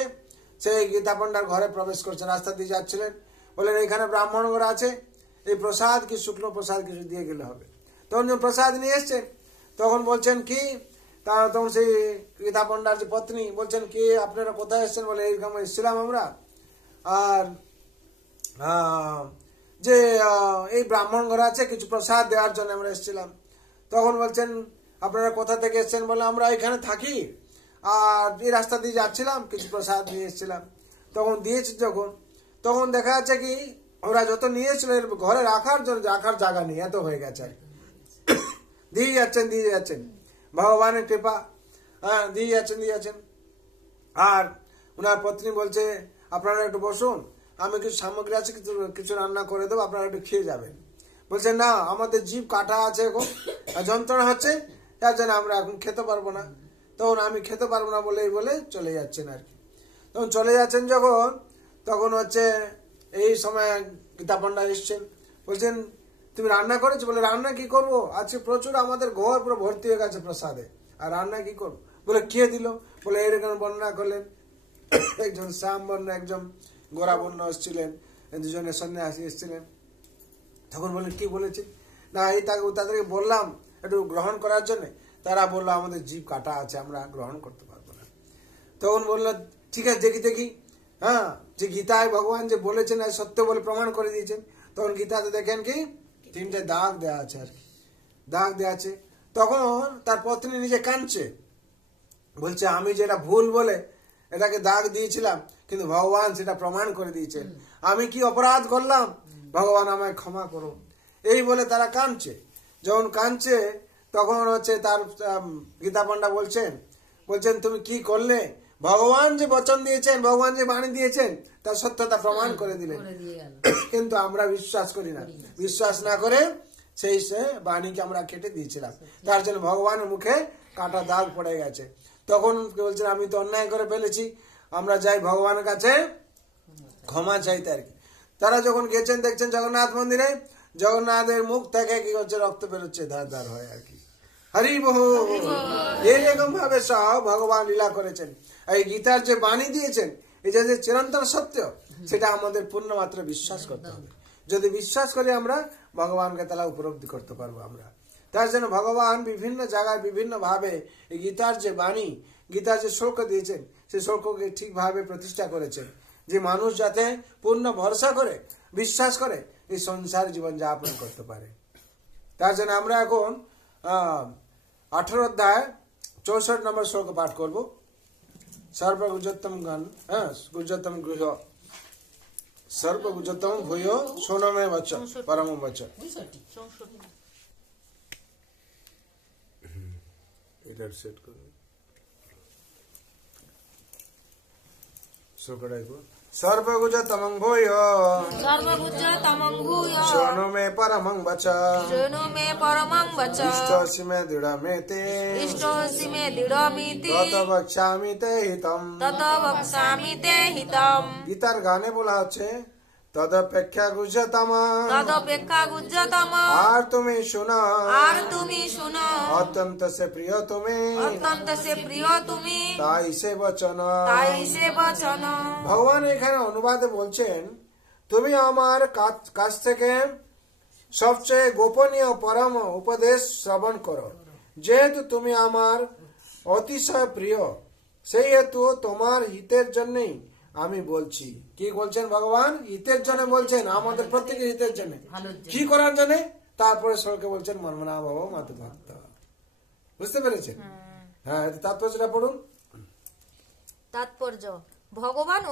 সেই গীতা পণ্ডার ঘরে প্রবেশ করছেন। রাস্তা দিয়ে যাচ্ছিলেন, বললেন এখানে ব্রাহ্মণ ঘর আছে, এই প্রসাদ কি শুকনো প্রসাদ কিছু দিয়ে গেলে হবে। তখন যখন প্রসাদ নিয়ে এসছেন তখন বলছেন কি, তখন সেই গীতা পণ্ডার যে পত্নী বলছেন কি আপনারা কোথায় এসছেন, বলে এইরকম এসেছিলাম আমরা, আর যে এই ব্রাহ্মণ ঘর আছে কিছু প্রসাদ দেওয়ার জন্য আমরা এসেছিলাম। তখন বলছেন আপনারা কোথা থেকে এসছেন, বলে আমরা এখানে থাকি আর এই রাস্তা দিয়ে যাচ্ছিলাম, কিছু প্রসাদ নিয়ে এসেছিলাম। তখন দিয়েছি যখন, তখন দেখা যাচ্ছে কি ওরা যত নিয়েছিল ঘরে রাখার জন্য রাখার জায়গা নেই, এত হয়ে গেছে আর দিয়ে যাচ্ছেন ভগবানের কৃপা। হ্যাঁ, দিয়ে যাচ্ছেন। আর উনার পত্নী বলছে আপনারা একটু বসুন, আমি কিছু সামগ্রী আছে কিছু রান্না করে দেবো, আপনারা একটু খেয়ে যাবেন। বলছে না, আমাদের জীব কাটা আছে, এখন যন্ত্রণা হচ্ছে, তার জন্য আমরা এখন খেতে পারবো না। তখন আমি খেতে পারবো না বলে চলে যাচ্ছেন আর কি। তখন চলে যাচ্ছেন যখন, তখন হচ্ছে এই সময় গীতা পণ্ডা এসছেন, বলছেন তুমি রান্না করেছো, বলে রান্না কি করবো, আজকে প্রচুর আমাদের ঘর পুরো ভর্তি হয়ে গেছে প্রসাদে, আর রান্না কি করবো, বলে কে দিল, বলে এরকম বর্ণনা করলেন। একজন শ্যাম বর্ণ একজন গোরা বর্ণ এসেছিলেন, দুজনের সন্ন্যাসী এসেছিলেন। তখন বললেন কি বলেছে, না এই তাদেরকে বললাম একটু গ্রহণ করার জন্য, তারা বললো আমাদের জীব কাটা আছে, আমরা গ্রহণ করতে পারবো না। তখন বললো ঠিক আছে দেখি, হ্যাঁ যে গীতায় ভগবান যে বলেছেন সত্য বলে প্রমাণ করে দিয়েছেন। তখন গীতাতে দেখেন কি 3টে দাগ দেওয়া আছে আর কি, দাগ দেওয়া আছে। তখন তার পত্নী নিজে কাঁদছে, বলছে আমি যেটা ভুল বলে এটাকে দাগ দিয়েছিলাম, কিন্তু ভগবান সেটা প্রমাণ করে দিয়েছেন, আমি কি অপরাধ করলাম, ভগবান আমায় ক্ষমা করো, এই বলে তারা কাঁদছে। যখন কাঁদছে তখন হচ্ছে তার গীতা পণ্ডা বলছেন তুমি কি করলে, ভগবান যে বচন দিয়েছেন, ভগবান যে বাণী দিয়েছেন তার সত্যতা প্রমাণ করে দিলেন, কিন্তু আমরা বিশ্বাস করি না। বিশ্বাস না করে সেই বাণীকে আমরা কেটে দিয়েছিলাম, তার জন্য ভগবানের মুখে কাটা দাগ পড়ে গেছে। তখন বলছেন আমি তো অন্যায় করে ফেলেছি, আমরা যাই ভগবানের কাছে ক্ষমা চাইতে আর কি। তারা যখন গেছেন দেখছেন জগন্নাথ মন্দিরে, জগন্নাথের মুখ থেকে কি হচ্ছে রক্ত বেরোচ্ছে ধার হয় আর কি। হরি বল। এরকম ভাবে সব ভগবান লীলা করেছেন। এই গীতার যে বাণী দিয়েছেন, এই যে চিরন্তন সত্য, সেটা আমাদের পূর্ণ মাত্র বিশ্বাস করতে হবে। যদি বিশ্বাস করি আমরা ভগবানকে তাহলে উপলব্ধি করতে পারবো আমরা। তার জন্য ভগবান বিভিন্ন জায়গায় বিভিন্ন ভাবে এই গীতার যে বাণী, গীতার যে শ্লোক দিয়েছেন, সেই শ্লোককে ঠিকভাবে প্রতিষ্ঠা করেছেন, যে মানুষ যাতে পূর্ণ ভরসা করে বিশ্বাস করে এই সংসার জীবন যাপন করতে পারে। তার জন্য আমরা এখন 18 অধ্যায় 64 নম্বর শ্লোক পাঠ করব। সর্বগুজোত্তম গান, হ্যাঁ গুজোত্তম গৃহ, সর্বগুজোত্তম ভূয় সোনমে বচ পরম বচ। এটা সেট করব শ্লোকটা একটু। সর্বগুজোত্তম ভূয় সর্বগুজতমং ভূয় সোনমে পরমং বচ শৃণু মে পরমং বচ ইষ্টসি মে দৃঢ়মেতে ইষ্টসি মে দৃঢ়মিতি তত বক্ষ্যামি তে হিতম। তত বক্ষ্যামি তে হিতম। গীতার গানে বলা হচ্ছে তদপেক্ষা গুজতম, তদপেক্ষা গুজ্জতম, আর তুমি শোনো, আর তুমি শুনো, অত্যন্ত সে প্রিয় তুমি, অত্যন্ত সে প্রিয় তুমি, তাই সে বচন। তাই সে বচন। ভগবান এখানে অনুবাদে বলছেন তুমি আমার কাছ থেকে সবচেয়ে গোপনীয় পরম উপদেশ শ্রবণ করো, যেহেতু তুমি আমার অতিশয় প্রিয়, সেই হেতু তোমার হিতের জন্যই আমি বলছি। কি বলছেন ভগবান? হিতের জন্য বলছেন, আমাদের প্রত্যেকের হিতের জন্য। কি করার জন্য? তারপরে সরকে বলছেন মনমনা ভব মদ্ভক্ত। বুঝতে পেরেছেন? হ্যাঁ, তাৎপর্যটা পড়ুন। তাৎপর্য: ভগবান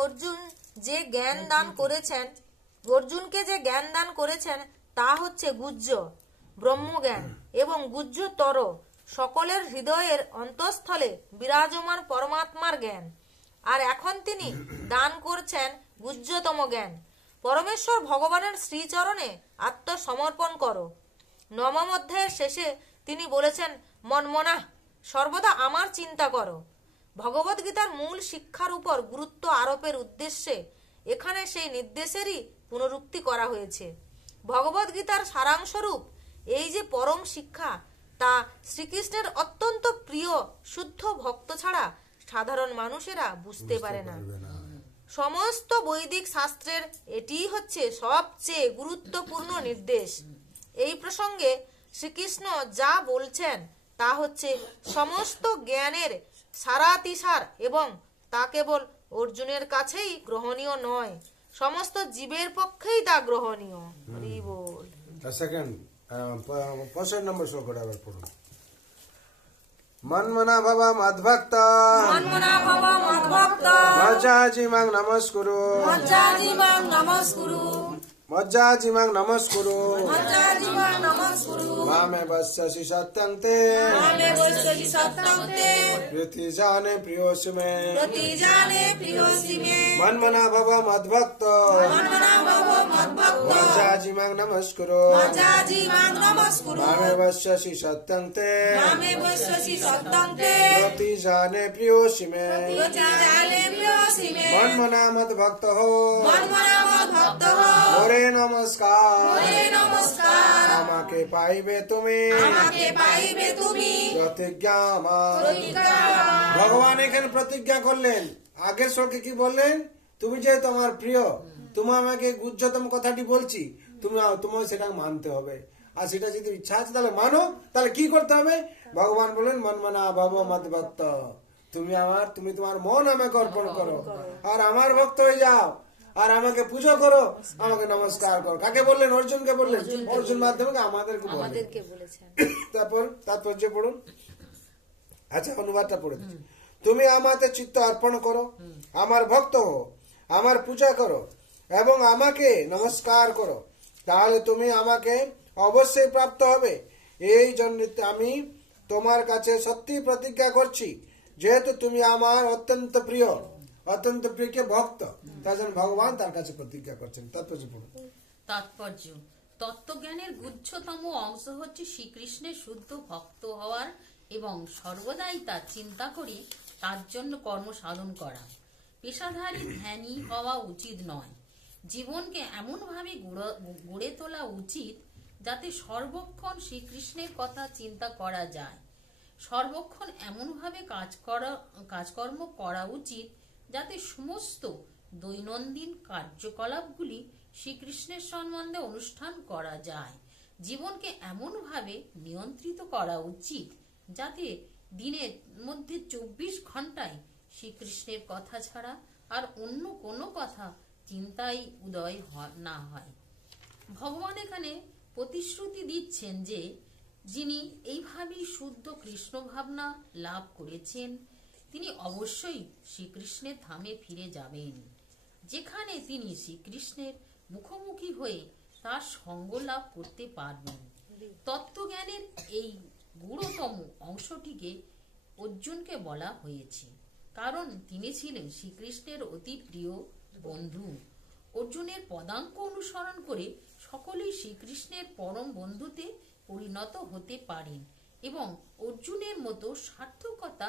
যে জ্ঞান দান করেছেন অর্জুনকে যে জ্ঞান দান করেছেন তা হচ্ছে গুহ্য ব্রহ্মজ্ঞান এবং গুহ্যতর সকলের হৃদয়ের অন্তঃস্থলে বিরাজমান পরমাত্মার জ্ঞান। আর এখন তিনি দান করছেন গুহ্যতম জ্ঞান। পরমেশ্বর ভগবানের শ্রীচরণে আত্মসমর্পণ করো। নবম অধ্যায়ের শেষে তিনি বলেছেন, মনমনা, সর্বদা আমার চিন্তা করো। ভগবদ্গীতার মূল শিক্ষার উপর গুরুত্ব আরোপের উদ্দেশ্যে এখানে সেই নির্দেশেরই পুনরুক্তি করা হয়েছে। ভগবদ্গীতার সারাংশরূপ এই যে পরম শিক্ষা, তা শ্রীকৃষ্ণের অত্যন্ত প্রিয় শুদ্ধ ভক্ত ছাড়া সাধারণ মানুষেরা বুঝতে পারে না। সমস্ত বৈদিক শাস্ত্রের এটিই হচ্ছে সবচেয়ে গুরুত্বপূর্ণ নির্দেশ। এই প্রসঙ্গে শ্রীকৃষ্ণ যা বলছেন তা হচ্ছে সমস্ত জ্ঞানের সারাতিসার এবং তা কেবল অর্জুনের কাছেই গ্রহণীয় নয়, সমস্ত জীবের পক্ষেই তা গ্রহণীয়। হরি বল। সেকেন্ড 65 নম্বর শ্লোকটা আবার পড়ুন। মন্মনা ভব মদ্ভক্ত মন্মনা ভব মদ্ভক্ত মজ্জাজিমাং নমস্কুরু মজ্জাজিমাং নমস্কুরু মজ্জাজিমাং নমস্কুরু মজ্জাজিমাং নমস্কুরু মামে বস্যসি সত্যং তে মামে বস্যসি সত্যং তে প্রতিজানে প্রিয়োসি মে প্রতিজানে প্রিয়োসি মে মন্মনা ভব মদ্ভক্ত মন্মনা ভব মদ্ভক্ত মজ্জাজিমাং নমস্কুরু মজ্জাজিমাং নমস্কুরু মামে বস্যসি সত্যং তে মামে বস্যসি সত্যং তে প্রতিজানে প্রিয়োসি মে প্রতিজানে প্রিয়োসি মে মন্মনা মদ্ভক্ত হো মন্মনা মদ্ভক্ত হো ওরে নমস্কার ওরে নমস্কার আমাকে পাইবে তুমি আমাকে পাইবে তুমি প্রতিজ্ঞা আমার। প্রতিজ্ঞা। ভগবান এখানে প্রতিজ্ঞা করলেন। আগের শ্লোকে কি বললেন? তুমি যেহেতু আমার প্রিয়, তুমি আমাকে গুহ্যতম কথাটি বলছি, তোমার সেটা মানতে হবে। আর সেটা যদি ইচ্ছা আছে তাহলে মানো। তাহলে কি করতে হবে? ভগবান বলেন মনমনা ভব মদ্ভক্ত, তুমি তোমার মন আমাকে অর্পণ করো আর আমার ভক্ত হয়ে যাও আর আমাকে পুজো করো, আমাকে নমস্কার করো। কাকে বললেন? অর্জুনকে বললেন। অর্জুন মাধ্যমে আমাদেরকে বলেছেন। তারপর তাৎপর্য পড়ুন। আচ্ছা, অনুবাদটা পড়ে দিচ্ছি। তুমি আমাতে চিত্ত অর্পণ করো, আমার ভক্ত হো, আমার পূজা করো এবং আমাকে নমস্কার করো, তাহলে তুমি আমাকে অবশ্যই প্রাপ্ত হবে। এই জন্য আমি তোমার কাছে সত্যি প্রতিজ্ঞা করছি, যেহেতু তুমি আমার অত্যন্ত প্রিয়, অত্যন্ত প্রিয়কে ভক্ত, তার জন্য ভগবান তার কাছে প্রতিজ্ঞা করছেন। তাৎপর্য পড়ুন। তাৎপর্য: তত্ত্বজ্ঞানের গুচ্ছতম অংশ হচ্ছে শ্রীকৃষ্ণের শুদ্ধ ভক্ত হওয়ার এবং সর্বদাই তার চিন্তা করে তার জন্য কর্ম সাধন করা। পেশাধারী ধ্যানী হওয়া উচিত নয়। জীবনকে এমনভাবে গড়ে তোলা উচিত যাতে সর্বক্ষণ শ্রীকৃষ্ণের কথা চিন্তা করা যায়। সর্বক্ষণ এমনভাবে কাজকর্ম করা উচিত যাতে সমস্ত দৈনন্দিন কার্যকলাপগুলি শ্রীকৃষ্ণের সম্বন্ধে অনুষ্ঠান করা যায়। জীবনকে এমনভাবে নিয়ন্ত্রিত করা উচিত যাতে দিনের মধ্যে 24 ঘন্টায় শ্রীকৃষ্ণের কথা ছাড়া আর অন্য কোনো কথা চিন্তায় উদয় না হয়। ভগবান এখানে প্রতিশ্রুতি দিচ্ছেন যে যিনি এইভাবেই শুদ্ধ কৃষ্ণ ভাবনা লাভ করেছেন তিনি অবশ্যই শ্রীকৃষ্ণের ধামে ফিরে যাবেন, যেখানে তিনি শ্রীকৃষ্ণের মুখোমুখি হয়ে তার সঙ্গ লাভ করতে পারবেন। তত্ত্বজ্ঞানের এই গুরুতম অংশটিকে অর্জুনকে বলা হয়েছে, কারণ তিনি ছিলেন শ্রীকৃষ্ণের অতি প্রিয় বন্ধু। অর্জুনের পদাঙ্ক অনুসরণ করে সকলেই শ্রীকৃষ্ণের পরম বন্ধুতে পরিণত হতে পারেন এবং অর্জুনের মতো সার্থকতা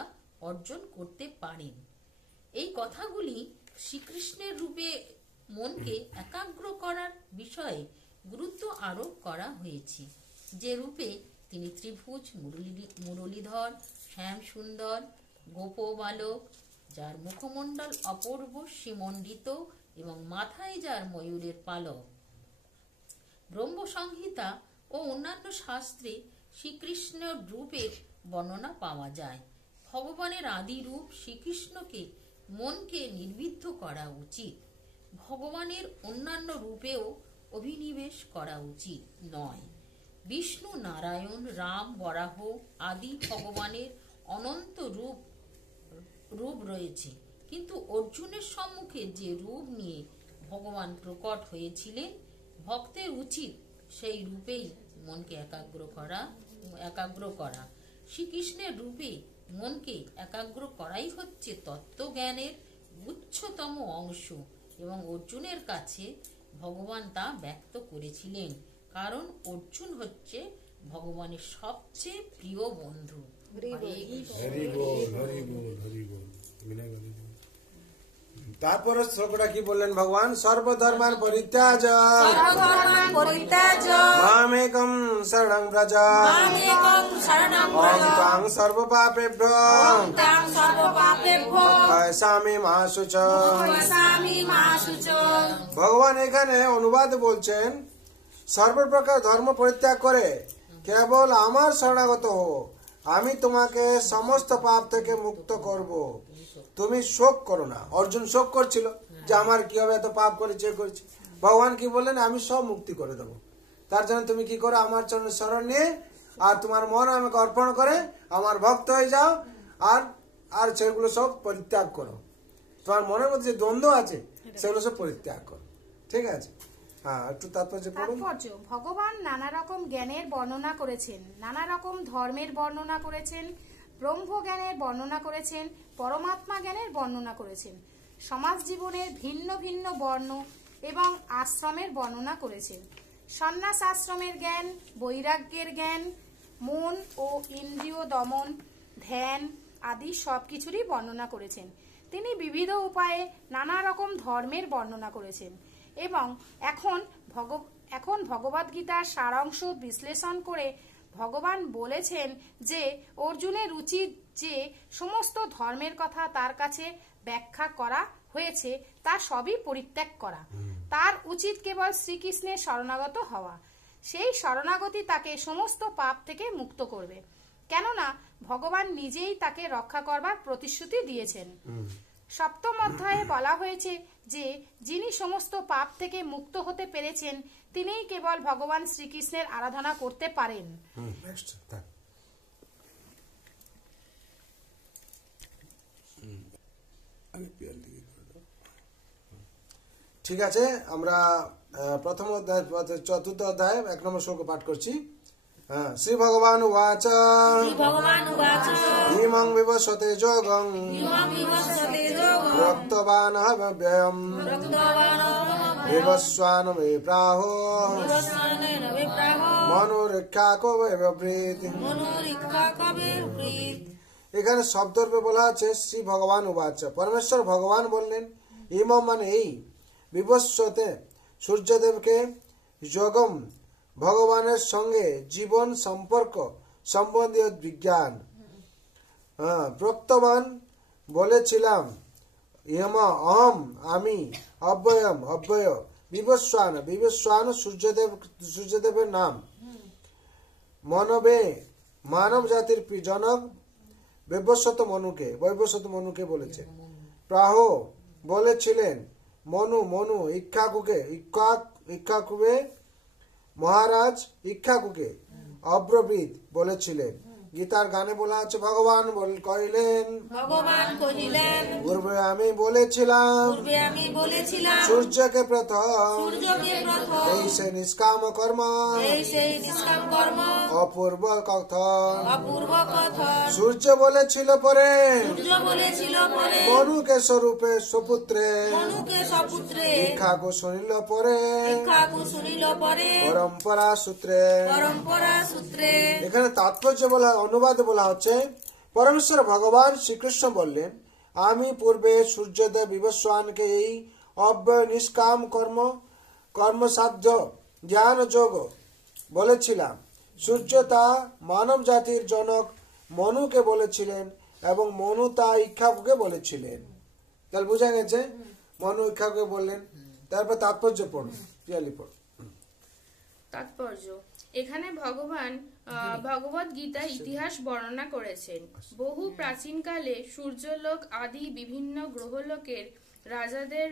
অর্জন করতে পারেন। এই কথাগুলি শ্রীকৃষ্ণের রূপে মনকে একাগ্র করার বিষয়ে গুরুত্ব আরোপ করা হয়েছে, যে রূপে তিনি ত্রিভুজ, মুরলীধর, শ্যাম সুন্দর, গোপ বালক, যার মুখমণ্ডল অপূর্ব শ্রীমণ্ডিত এবং মাথায় যার ময়ূরের পালক। ব্রহ্মসংহিতা ও অন্যান্য শাস্ত্রে শ্রীকৃষ্ণের রূপের বর্ণনা পাওয়া যায়। ভগবানের আদি রূপ শ্রীকৃষ্ণকে মনকে নির্বিদ্ধ করা উচিত। ভগবানের অন্যান্য রূপেও অভিনিবেশ করা উচিত নয়। বিষ্ণু, নারায়ণ, রাম, বরাহ আদি ভগবানের অনন্ত রূপ রয়েছে, কিন্তু অর্জুনের সম্মুখে যে রূপ নিয়ে ভগবান প্রকট হয়েছিলেন, ভক্তের উচিত সেই রূপেই মনকে একাগ্র করা। শ্রীকৃষ্ণের রূপে মনকে একাগ্র করাই হচ্ছে তত্ত্বজ্ঞানের উচ্চতম অংশ, এবং অর্জুনের কাছে ভগবান তা ব্যক্ত করেছিলেন, কারণ অর্জুন হচ্ছে ভগবানের সবচেয়ে প্রিয় বন্ধু। তারপরে শ্লোকটা কি বললেন ভগবান? সর্বধর্মান পরিত্যাজ মামেকম শরণং ব্রজ অহং ত্বাং সর্বপাপেভ্যো ক্ষয়সামি মা শুচ। ভগবান এখানে অনুবাদ বলছেন, সর্বপ্রকার ধর্ম পরিত্যাগ করে কেবল আমার শরণাগত হও, আমি তোমাকে সমস্ত পাপ থেকে মুক্ত করব। তুমি শোক করো না। অর্জুন শোক করছিল যে আমার কি হবে, এত পাপ করেছে করেছে। ভগবান কি বললেন? আমি সব মুক্তি করে দেবো। তার জন্য তুমি কি করো? আমার চরণে শরণ নিয়ে আর তোমার মন আমাকে অর্পণ করে আমার ভক্ত হয়ে যাও, আর আর সেগুলো সব পরিত্যাগ করো। তোমার মনের মধ্যে যে দ্বন্দ্ব আছে সেগুলো সব পরিত্যাগ করো। ঠিক আছে? হ্যাঁ, একটু তাৎপর্য পড়ুন। ভগবান নানা রকম জ্ঞানের বর্ণনা করেছেন, নানা রকম ধর্মের বর্ণনা করেছেন, ব্রহ্ম জ্ঞানের বর্ণনা করেছেন, পরমাত্মা জ্ঞানের বর্ণনা করেছেন, সমাজ জীবনের ভিন্ন ভিন্ন বর্ণ এবং আশ্রমের বর্ণনা করেছেন, সন্ন্যাস আশ্রমের জ্ঞান, বৈরাগ্যের জ্ঞান, মন ও ইন্দ্রিয় দমন, ধ্যান আদি সবকিছুরই বর্ণনা করেছেন। তিনি বিবিধ উপায়ে নানা রকম ধর্মের বর্ণনা করেছেন, এবং এখন ভগবদ্গীতার সারাংশ বিশ্লেষণ করে ভগবান বলেছেন যে অর্জুনের উচিত যে সমস্ত ধর্মের কথা তার কাছে ব্যাখ্যা করা হয়েছে তা সবই পরিত্যাগ করা। তার উচিত কেবল শ্রীকৃষ্ণের শরণাগত হওয়া। সেই শরণাগতি তাকে সমস্ত পাপ থেকে মুক্ত করবে, কেননা ভগবান নিজেই তাকে রক্ষা করবার প্রতিশ্রুতি দিয়েছেন। সপ্তম অধ্যায়ে বলা হয়েছে যে যিনি সমস্ত পাপ থেকে মুক্ত হতে পেরেছেন তিনিই কেবল ভগবান শ্রীকৃষ্ণের আরাধনা করতে পারেন। ঠিক আছে, আমরা প্রথম অধ্যায় চতুর্থ অধ্যায় 1 নম্বর শ্লোক পাঠ করছি। শ্রী ভগবান উবাচ ইমং বিবস্বতে যোগং প্রক্তবানহব্যয়ম বিবস্বান মে প্রাহো মনোরক্ষাকো ব্রীত। এখানে শব্দরূপে বলা আছে শ্রী ভগবান উবাচ, পরমেশ্বর ভগবান বললেন, ইমম মানে এই, বিবস্বতে সূর্যদেবকে, যোগম ভগবানের সঙ্গে জীবন সম্পর্ক সম্বন্ধীয় বিজ্ঞান, প্রক্তবান বলেছিলাম, ইহম অহম আমি, অব্যয়ম অব্যয়, বিবস্বান বিবস্বান সূর্যদেবের নাম, মনবে মানব জাতির জনক, বৈবস্বত মনুকে বলেছে, প্রাহ বলেছিলেন, মনু ইক্ষ্বাকুকে মহারাজ ইক্ষ্বাকুকে অব্রবীত বলেছিলেন। গীতার গানে বলা আছে, ভগবান কহিলেন, পূর্বে আমি বলেছিলাম সূর্যকে প্রথম, এই সে নিষ্কাম কর্ম অপূর্ব কথন। সূর্য বলেছিল পরে মনুকে স্বরূপে সুপুত্রে, ইক্ষ্বাকু শুনিল পরে পরম্পরা সূত্রে। এখানে তাৎপর্য অনুবাদে বলা হচ্ছে, পরমেশ্বর ভগবান শ্রীকৃষ্ণ বললেন, আমি পূর্বে সূর্যদেব বিবস্বানকে এই অব্যয় নিষ্কাম কর্মসাধ্য জ্ঞান যোগ বলেছিলাম। সূর্য তা মানব জাতির জনক মনুকে বলেছিলেন, এবং মনু তা ইক্ষ্বাকুকে বলেছিলেন। তাহলে বোঝা গেছে, মনু ইক্ষ্বাকুকে বললেন। তারপর তাৎপর্য পড়ুন, পিয়ালি পড়ুন। তাৎপর্য, এখানে ভগবান ভগবত গীতা ইতিহাস বর্ণনা করেছেন। বহু প্রাচীনকালে সূর্যলোক আদি বিভিন্ন গ্রহলোকের রাজাদের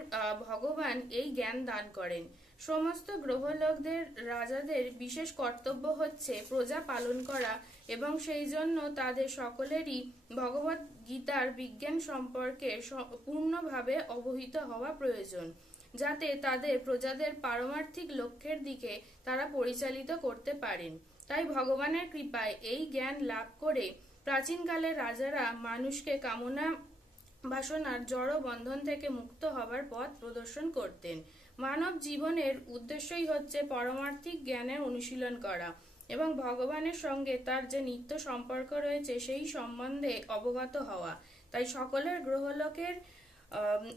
ভগবান এই জ্ঞান দান করেন। সমস্ত গ্রহলোকদের রাজাদের বিশেষ কর্তব্য হচ্ছে প্রজা পালন করা এবং সেই জন্য তাদের সকলেরই ভগবত গীতার বিজ্ঞান সম্পর্কে পূর্ণভাবে অবহিত হওয়া প্রয়োজন, যাতে তাদের প্রজাদের পারমার্থিক লক্ষ্যের দিকে তারা পরিচালিত করতে পারেন। তাই ভগবানের কৃপায় এই জ্ঞান লাভ করে প্রাচীনকালের রাজারা মানুষকে কামনা বাসনার জড় বন্ধন থেকে মুক্ত হবার পথ প্রদর্শন করতেন। মানব জীবনের উদ্দেশ্যই হচ্ছে পারমার্থিক জ্ঞানের অনুশীলন করা এবং ভগবানের সঙ্গে তার যে নিত্য সম্পর্ক রয়েছে সেই সম্বন্ধে অবগত হওয়া। তাই সকলের গ্রহলোকের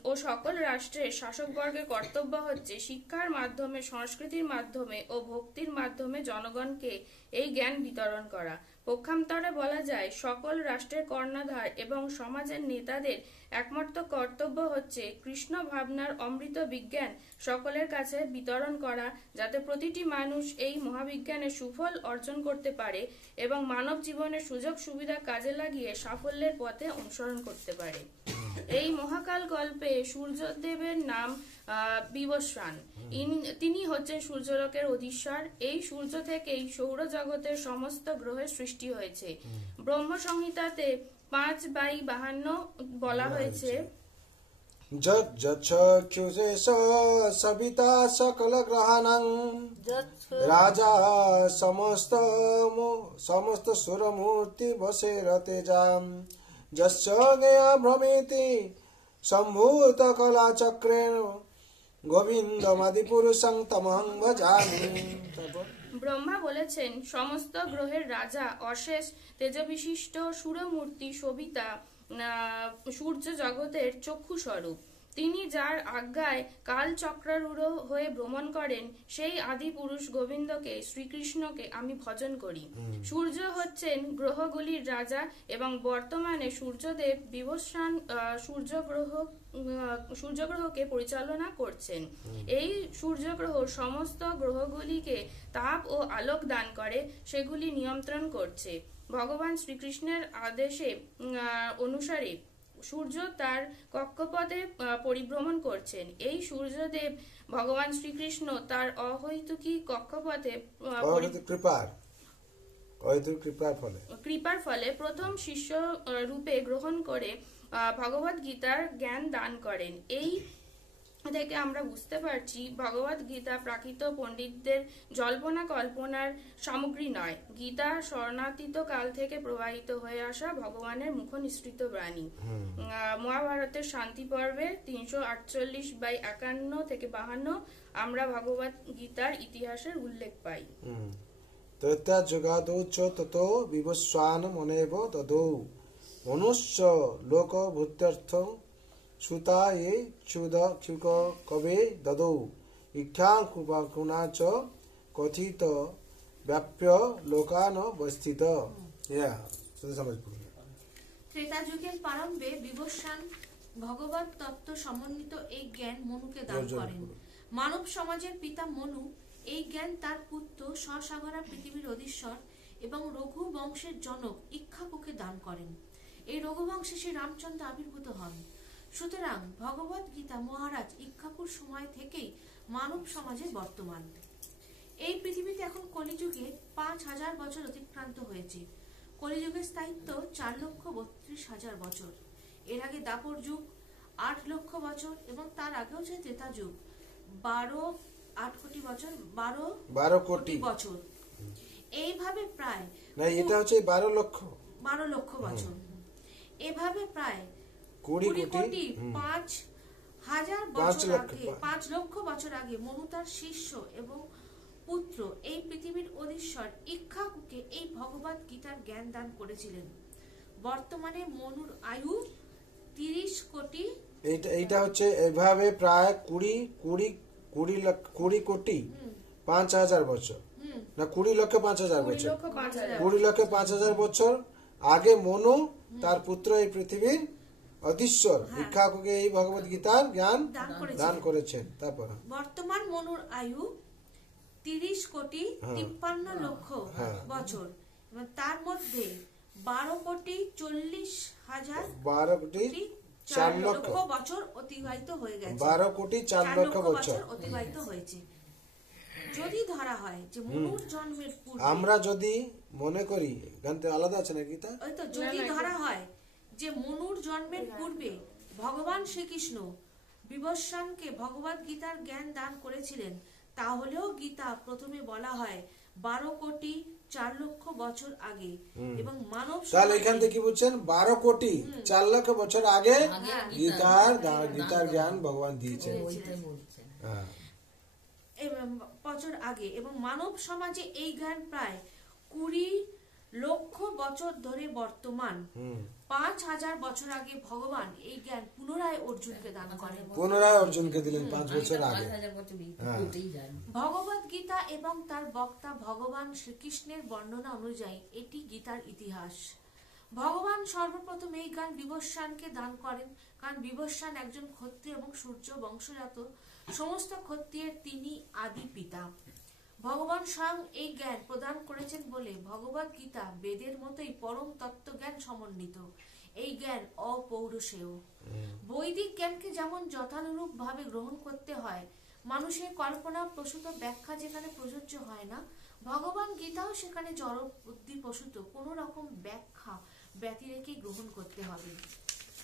ও সকল রাষ্ট্রের শাসকবর্গের কর্তব্য হচ্ছে শিক্ষার মাধ্যমে, সংস্কৃতির মাধ্যমে ও ভক্তির মাধ্যমে জনগণকে এই জ্ঞান বিতরণ করা। পক্ষান্তরে বলা যায়, সকল রাষ্ট্রের কর্ণধার এবং সমাজের নেতাদের একমাত্র কর্তব্য হচ্ছে কৃষ্ণ ভাবনার অমৃত বিজ্ঞান সকলের কাছে বিতরণ করা, যাতে প্রতিটি মানুষ এই মহাবিজ্ঞানের সুফল অর্জন করতে পারে এবং মানব জীবনের সুযোগ সুবিধা কাজে লাগিয়ে সাফল্যের পথে অনুসরণ করতে পারে। এই মহাকাল গল্পে সূর্যদেবের নাম বিবস্বান। তিনি হচ্ছেন সূর্যলোকের অধীশ্বর। এই সূর্য থেকেই সৌরজগতের সমস্ত গ্রহের সৃষ্টি হয়েছে। ব্রহ্ম সংহিতাতে 5/52 বলা হয়েছে, সবিতা সকল গ্রহাণং রাজা সমস্ত সুরমূর্তি বসে রতেজাম যস্য জ্ঞেয়া ভ্রমেতি সম্ভূত কলা চক্রেণ গোবিন্দমাদি পুরুষং তমহং ভজামি। ব্রহ্মা বলেছেন, সমস্ত গ্রহের রাজা অশেষ তেজবিশিষ্ট সুরমূর্তি সবিতা সূর্য জগতের চক্ষু স্বরূপ। তিনি যার আজ্ঞায় কাল চক্রারূঢ় হয়ে ভ্রমণ করেন, সেই আদি পুরুষ গোবিন্দকে, শ্রীকৃষ্ণকে আমি ভজন করি। সূর্য হচ্ছেন গ্রহগুলির রাজা এবং বর্তমানে সূর্যদেব বিবস্বান সূর্যগ্রহকে পরিচালনা করছেন। এই সূর্যগ্রহ সমস্ত গ্রহগুলিকে তাপ ও আলোক দান করে, সেগুলি নিয়ন্ত্রণ করছে। ভগবান শ্রীকৃষ্ণের আদেশে অনুসারে সূর্য তার কক্ষপথে পরিভ্রমণ করছেন। এই সূর্যদেব ভগবান শ্রীকৃষ্ণ তার অহৈতুকী কক্ষপথে কৃপার ফলে প্রথম শিষ্য রূপে গ্রহণ করে ভগবত গীতার জ্ঞান দান করেন। এই থেকে আমরা বুঝতে পারছি ভগবত গীতা প্রাকৃত পণ্ডিতদের জল্পনা কল্পনার সামগ্রী নয়। গীতা স্বর্ণাতীত কাল থেকে প্রবাহিত হয়ে আসা ভগবানের মুখ নিঃসৃত বাণী। মহাভারতের শান্তি পর্বে 348/51-52 আমরা ভগবত গীতার ইতিহাসের উল্লেখ পাই। ত্রেতা যুগাদৌ চ ততো বিবস্বান মনেব তদৌ মনুষ্য লোক ভূত্যর্থং সুতা এ চুদ চুক কবে দদৌ ইক্ষা কৃপা চ কথিত ব্যাপ্য লোকান বস্থিত। ত্রেতা যুগের প্রারম্ভে বিবস্বান ভগবত তত্ত্ব সমন্বিত এই জ্ঞান মনুকে দান করেন। মানব সমাজের পিতা মনু এই জ্ঞান তার পুত্র স্বসাগরা পৃথিবীর অধীশ্বর এবং রঘু বংশের জনক ইক্ষ্বাকুকে দান করেন। এই রঘুবংশে শ্রী রামচন্দ্র আবির্ভূত হন। সুতরাং ভগবত গীতা মহারাজ ইক্ষ্বাকুর সময় থেকেই মানব সমাজে বর্তমান। এই পৃথিবীতে এখন কলিযুগে 5000 বছর অতিক্রান্ত হয়েছে। কলিযুগের স্থায়িত্ব 4,32,000 বছর। এর আগে দাপর যুগ 8 লক্ষ বছর এবং তার আগে হচ্ছে ত্রেতা যুগ 8 কোটি বছর 12 কোটি বছর। এইভাবে প্রায় এটা হচ্ছে 12 লক্ষ বছর। এভাবে প্রায় 20 কোটি 5,000 বছর আগে 5 লক্ষ বছর আগে মনু তার শিষ্য এবং পুত্র এই পৃথিবীর অধীশ্বর ইক্ষ্বাকুকে এই ভগবত গীতার জ্ঞান দান করেছিলেন। বর্তমানে মনুর আয়ু 30 কোটি। এইটা হচ্ছে এভাবে প্রায় 20 কোটি 5,000 বছর, না 20 লক্ষ 5,000 বছর, 20 লক্ষ 5,000 বছর আগে মনু তার পুত্র এই পৃথিবীর অধীশ্বর ইক্ষ্বাকুকে এই ভগবত গীতার জ্ঞান দান করেছেন। তারপর বর্তমান মনুর আয়ু 30 কোটি 53 লক্ষ বছর। এবং তার মধ্যে 12,40,000 12,04,00,000 বছর অতিবাহিত হয়ে গেছে। 12,04,00,000 বছর অতিবাহিত হয়েছে। যদি ধরা হয় যে মনুর জন্মের পূর্বে, আমরা যদি মনে করি গানতে আলাদা আছে নাকি তা, ওই তো যদি ধরা হয় যে মনুর জন্মের পূর্বে ভগবান শ্রীকৃষ্ণ বিবস্বানকে ভগবত গীতার জ্ঞান দান করেছিলেন, তাহলেও গীতা প্রথমে বলা হয় 12,04,00,000 বছর আগে এবং মানব তাহলে এখান থেকে কি বুঝছেন 12,04,00,000 বছর আগে গীতার জ্ঞান ভগবান দিয়েছেন। হ্যাঁ, বছর আগে এবং মানব সমাজে এই জ্ঞান প্রায় 20 লক্ষ বছর ধরে বর্তমান। 5,000 বছর আগে ভগবান এই জ্ঞান পুনরায় অর্জুনকে দান করেন। পুনরায় অর্জুনকে দিলেন 5 বছর আগে। ভগবত গীতা এবং তার বক্তা ভগবান শ্রীকৃষ্ণের বর্ণনা অনুযায়ী এটি গীতার ইতিহাস। ভগবান সর্বপ্রথম এই জ্ঞান বিবস্বানকে দান করেন, কারণ বিবস্বান একজন ক্ষত্রিয় এবং সূর্য বংশজাত, সমস্ত ক্ষত্রিয়ের তিনি আদি পিতা। ভগবান স্বয়ং এই জ্ঞান প্রদান করেছেন বলে ভগবত গীতা বেদের মতোই পরম তত্ত্বজ্ঞান সমন্বিত। এই জ্ঞান অপৌরুষেয়। বৈদিক জ্ঞানকে যেমন যথানুরূপ ভাবে গ্রহণ করতে হয়, মানুষের কল্পনা প্রসূত ব্যাখ্যা যেখানে প্রযোজ্য হয় না, ভগবান গীতাও সেখানে জড় বুদ্ধি প্রসূত কোন রকম ব্যাখ্যা ব্যতি রেখে গ্রহণ করতে হবে।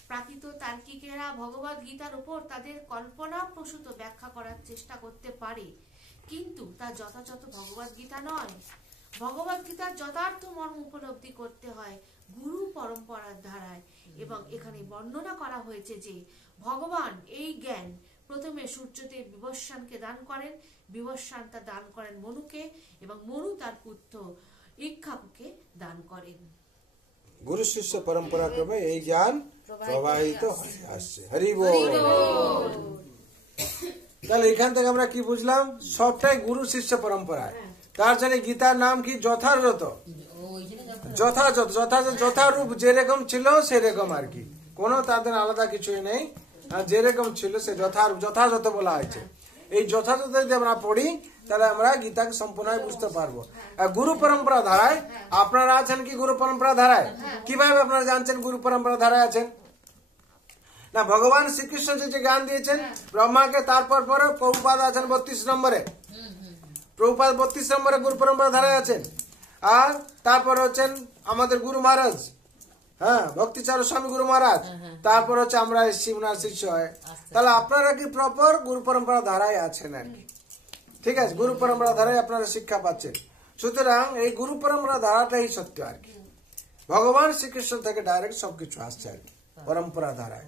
প্রাকৃত তার্কিকেরা ভগবত গীতার উপর তাদের কল্পনা প্রসূত ব্যাখ্যা করার চেষ্টা করতে পারে, কিন্তু তা যথাযথ ভগবত গীতা নয়। ভগবত গীতার যথার্থ মর্ম উপলব্ধি করতে হয় গুরু পরম্পরার ধারায়, এবং এখানে বর্ণনা করা হয়েছে যে ভগবান এই জ্ঞান প্রথমে সূর্যদেব বিবস্বানকে দান করেন, বিবস্বান তা দান করেন মনুকে, এবং মনু তার পুত্র ইক্ষ্বাকুকে দান করেন। গুরু শিষ্য পরম্পরা ক্রমে এই জ্ঞান প্রবাহিত হয়ে আসছে। হরি বল। তাহলে এখান থেকে আমরা কি বুঝলাম? সবটাই গুরু শিষ্য পরম্পরা। তার জন্য গীতার নাম কি? যথাযথ। যথারূপ যেরকম ছিল সেরকম আর কি, কোন তাদের আলাদা কিছুই নেই, যেরকম ছিল সে যথাযথ বলা হয়েছে। এই যথাযথ যদি আমরা পড়ি তাহলে আমরা গীতাকে সম্পূর্ণ বুঝতে পারবো। আর গুরু পরম্পরা ধারায় আপনারা আছেন কি? গুরু পরম্পরা ধারায় কিভাবে আপনারা জানছেন গুরু পরম্পরা ধারায় আছেন? না, ভগবান শ্রীকৃষ্ণ যে জ্ঞান দিয়েছেন ব্রহ্মাকে, তারপর পরে প্রভুপাদ আছেন 32 নম্বরে। প্রভুপাদ 32 নম্বরে গুরু পরম্পরা ধারায় আছেন। আর তারপর হচ্ছেন আমাদের গুরু মহারাজ, হ্যাঁ, ভক্তিচারু স্বামী গুরু মহারাজ। তারপর হচ্ছে আমরা এসছি উনার শিষ্য হয়। তাহলে আপনারা কি প্রপার গুরু পরম্পরা ধারায় আছেন আর কি, ঠিক আছে? গুরু পরম্পরা ধারায় আপনারা শিক্ষা পাচ্ছেন। সুতরাং এই গুরু পরম্পরা ধারাটাই সত্য আর কি। ভগবান শ্রীকৃষ্ণ থেকে ডাইরেক্ট সবকিছু আসছে আর কি, পরম্পরা ধারায়।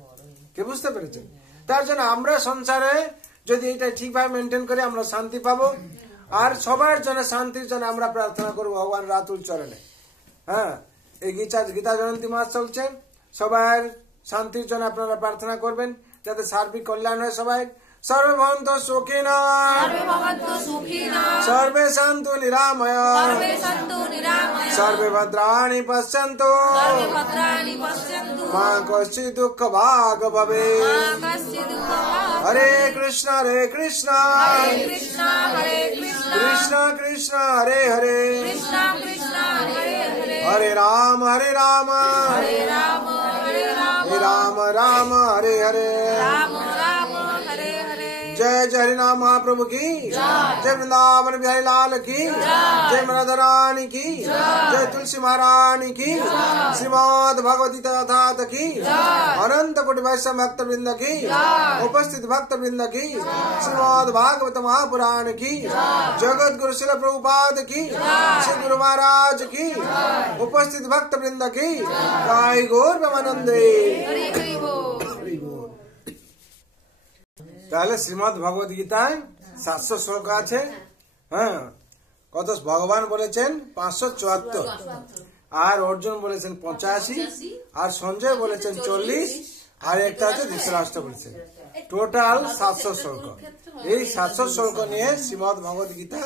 কি বুঝতে পেরেছেন? তার জন্য আমরা সংসারে যদি এটা ঠিকভাবে মেনটেন করি আমরা শান্তি পাবো। আর সবার জন্য শান্তির জন্য আমরা প্রার্থনা করবো ভগবান রাতুল চরণে। হ্যাঁ, এই গীতা জয়ন্তী মাস চলছে, সবার শান্তির জন্য আপনারা প্রার্থনা করবেন যাতে সার্বিক কল্যাণ হয় সবাই। সর্বে ভবন্তু সুখিনঃ, সর্বে সন্তু নিরাময়া, সর্বে ভদ্রাণি পশ্যন্তু, মা কশ্চিৎ দুঃখ ভাগ ভবেৎ। হরে কৃষ্ণ কৃষ্ণ কৃষ্ণ হরে হরে, হরে রাম হরে রাম রাম হরে হরে। जय जय हरिनाम महाप्रभु की जय, वृंदावन बिहारी लाल की जय, राधा रानी की जय, तुलसी महारानी की, श्रीमद् भगवती तथात की, अनंत कोटि वैष्णव भक्त वृंद की, उपस्थित भक्त वृंद की, श्रीमद् भागवत महापुराण की, जगत गुरु श्रील प्रभुपाद की, श्री गुरु महाराज की, उपस्थित भक्त वृंद की, जय गौर प्रेमानंदे। তাহলে শ্রীমদ ভগবত গীতায় 700 শ্লোক আছে। হ্যাঁ, কত ভগবান বলেছেন? 574, আর অর্জুন বলেছেন 85, আর সঞ্জয় বলেছেন 40, আর একটা আছে ধৃতরাষ্ট্র বলেছেন। টোটাল 700 শ্লোক। এই 700 শ্লোক নিয়ে শ্রীমদ ভগবত গীতা,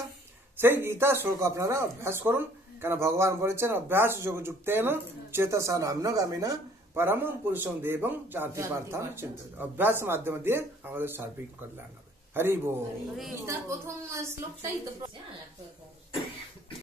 সেই গীতা শ্লোক আপনারা অভ্যাস করুন, কেন ভগবান বলেছেন অভ্যাস যোগ যুক্তেন চেতসা নাম্নগামিনা परमं पुरुषं देवं जाति पार्थान चिंतन। अभ्यास माध्यम দিয়ে আমাদের সার্বিক কল্যাণ হবে। হরি বল। প্রথম শ্লোকটাই তো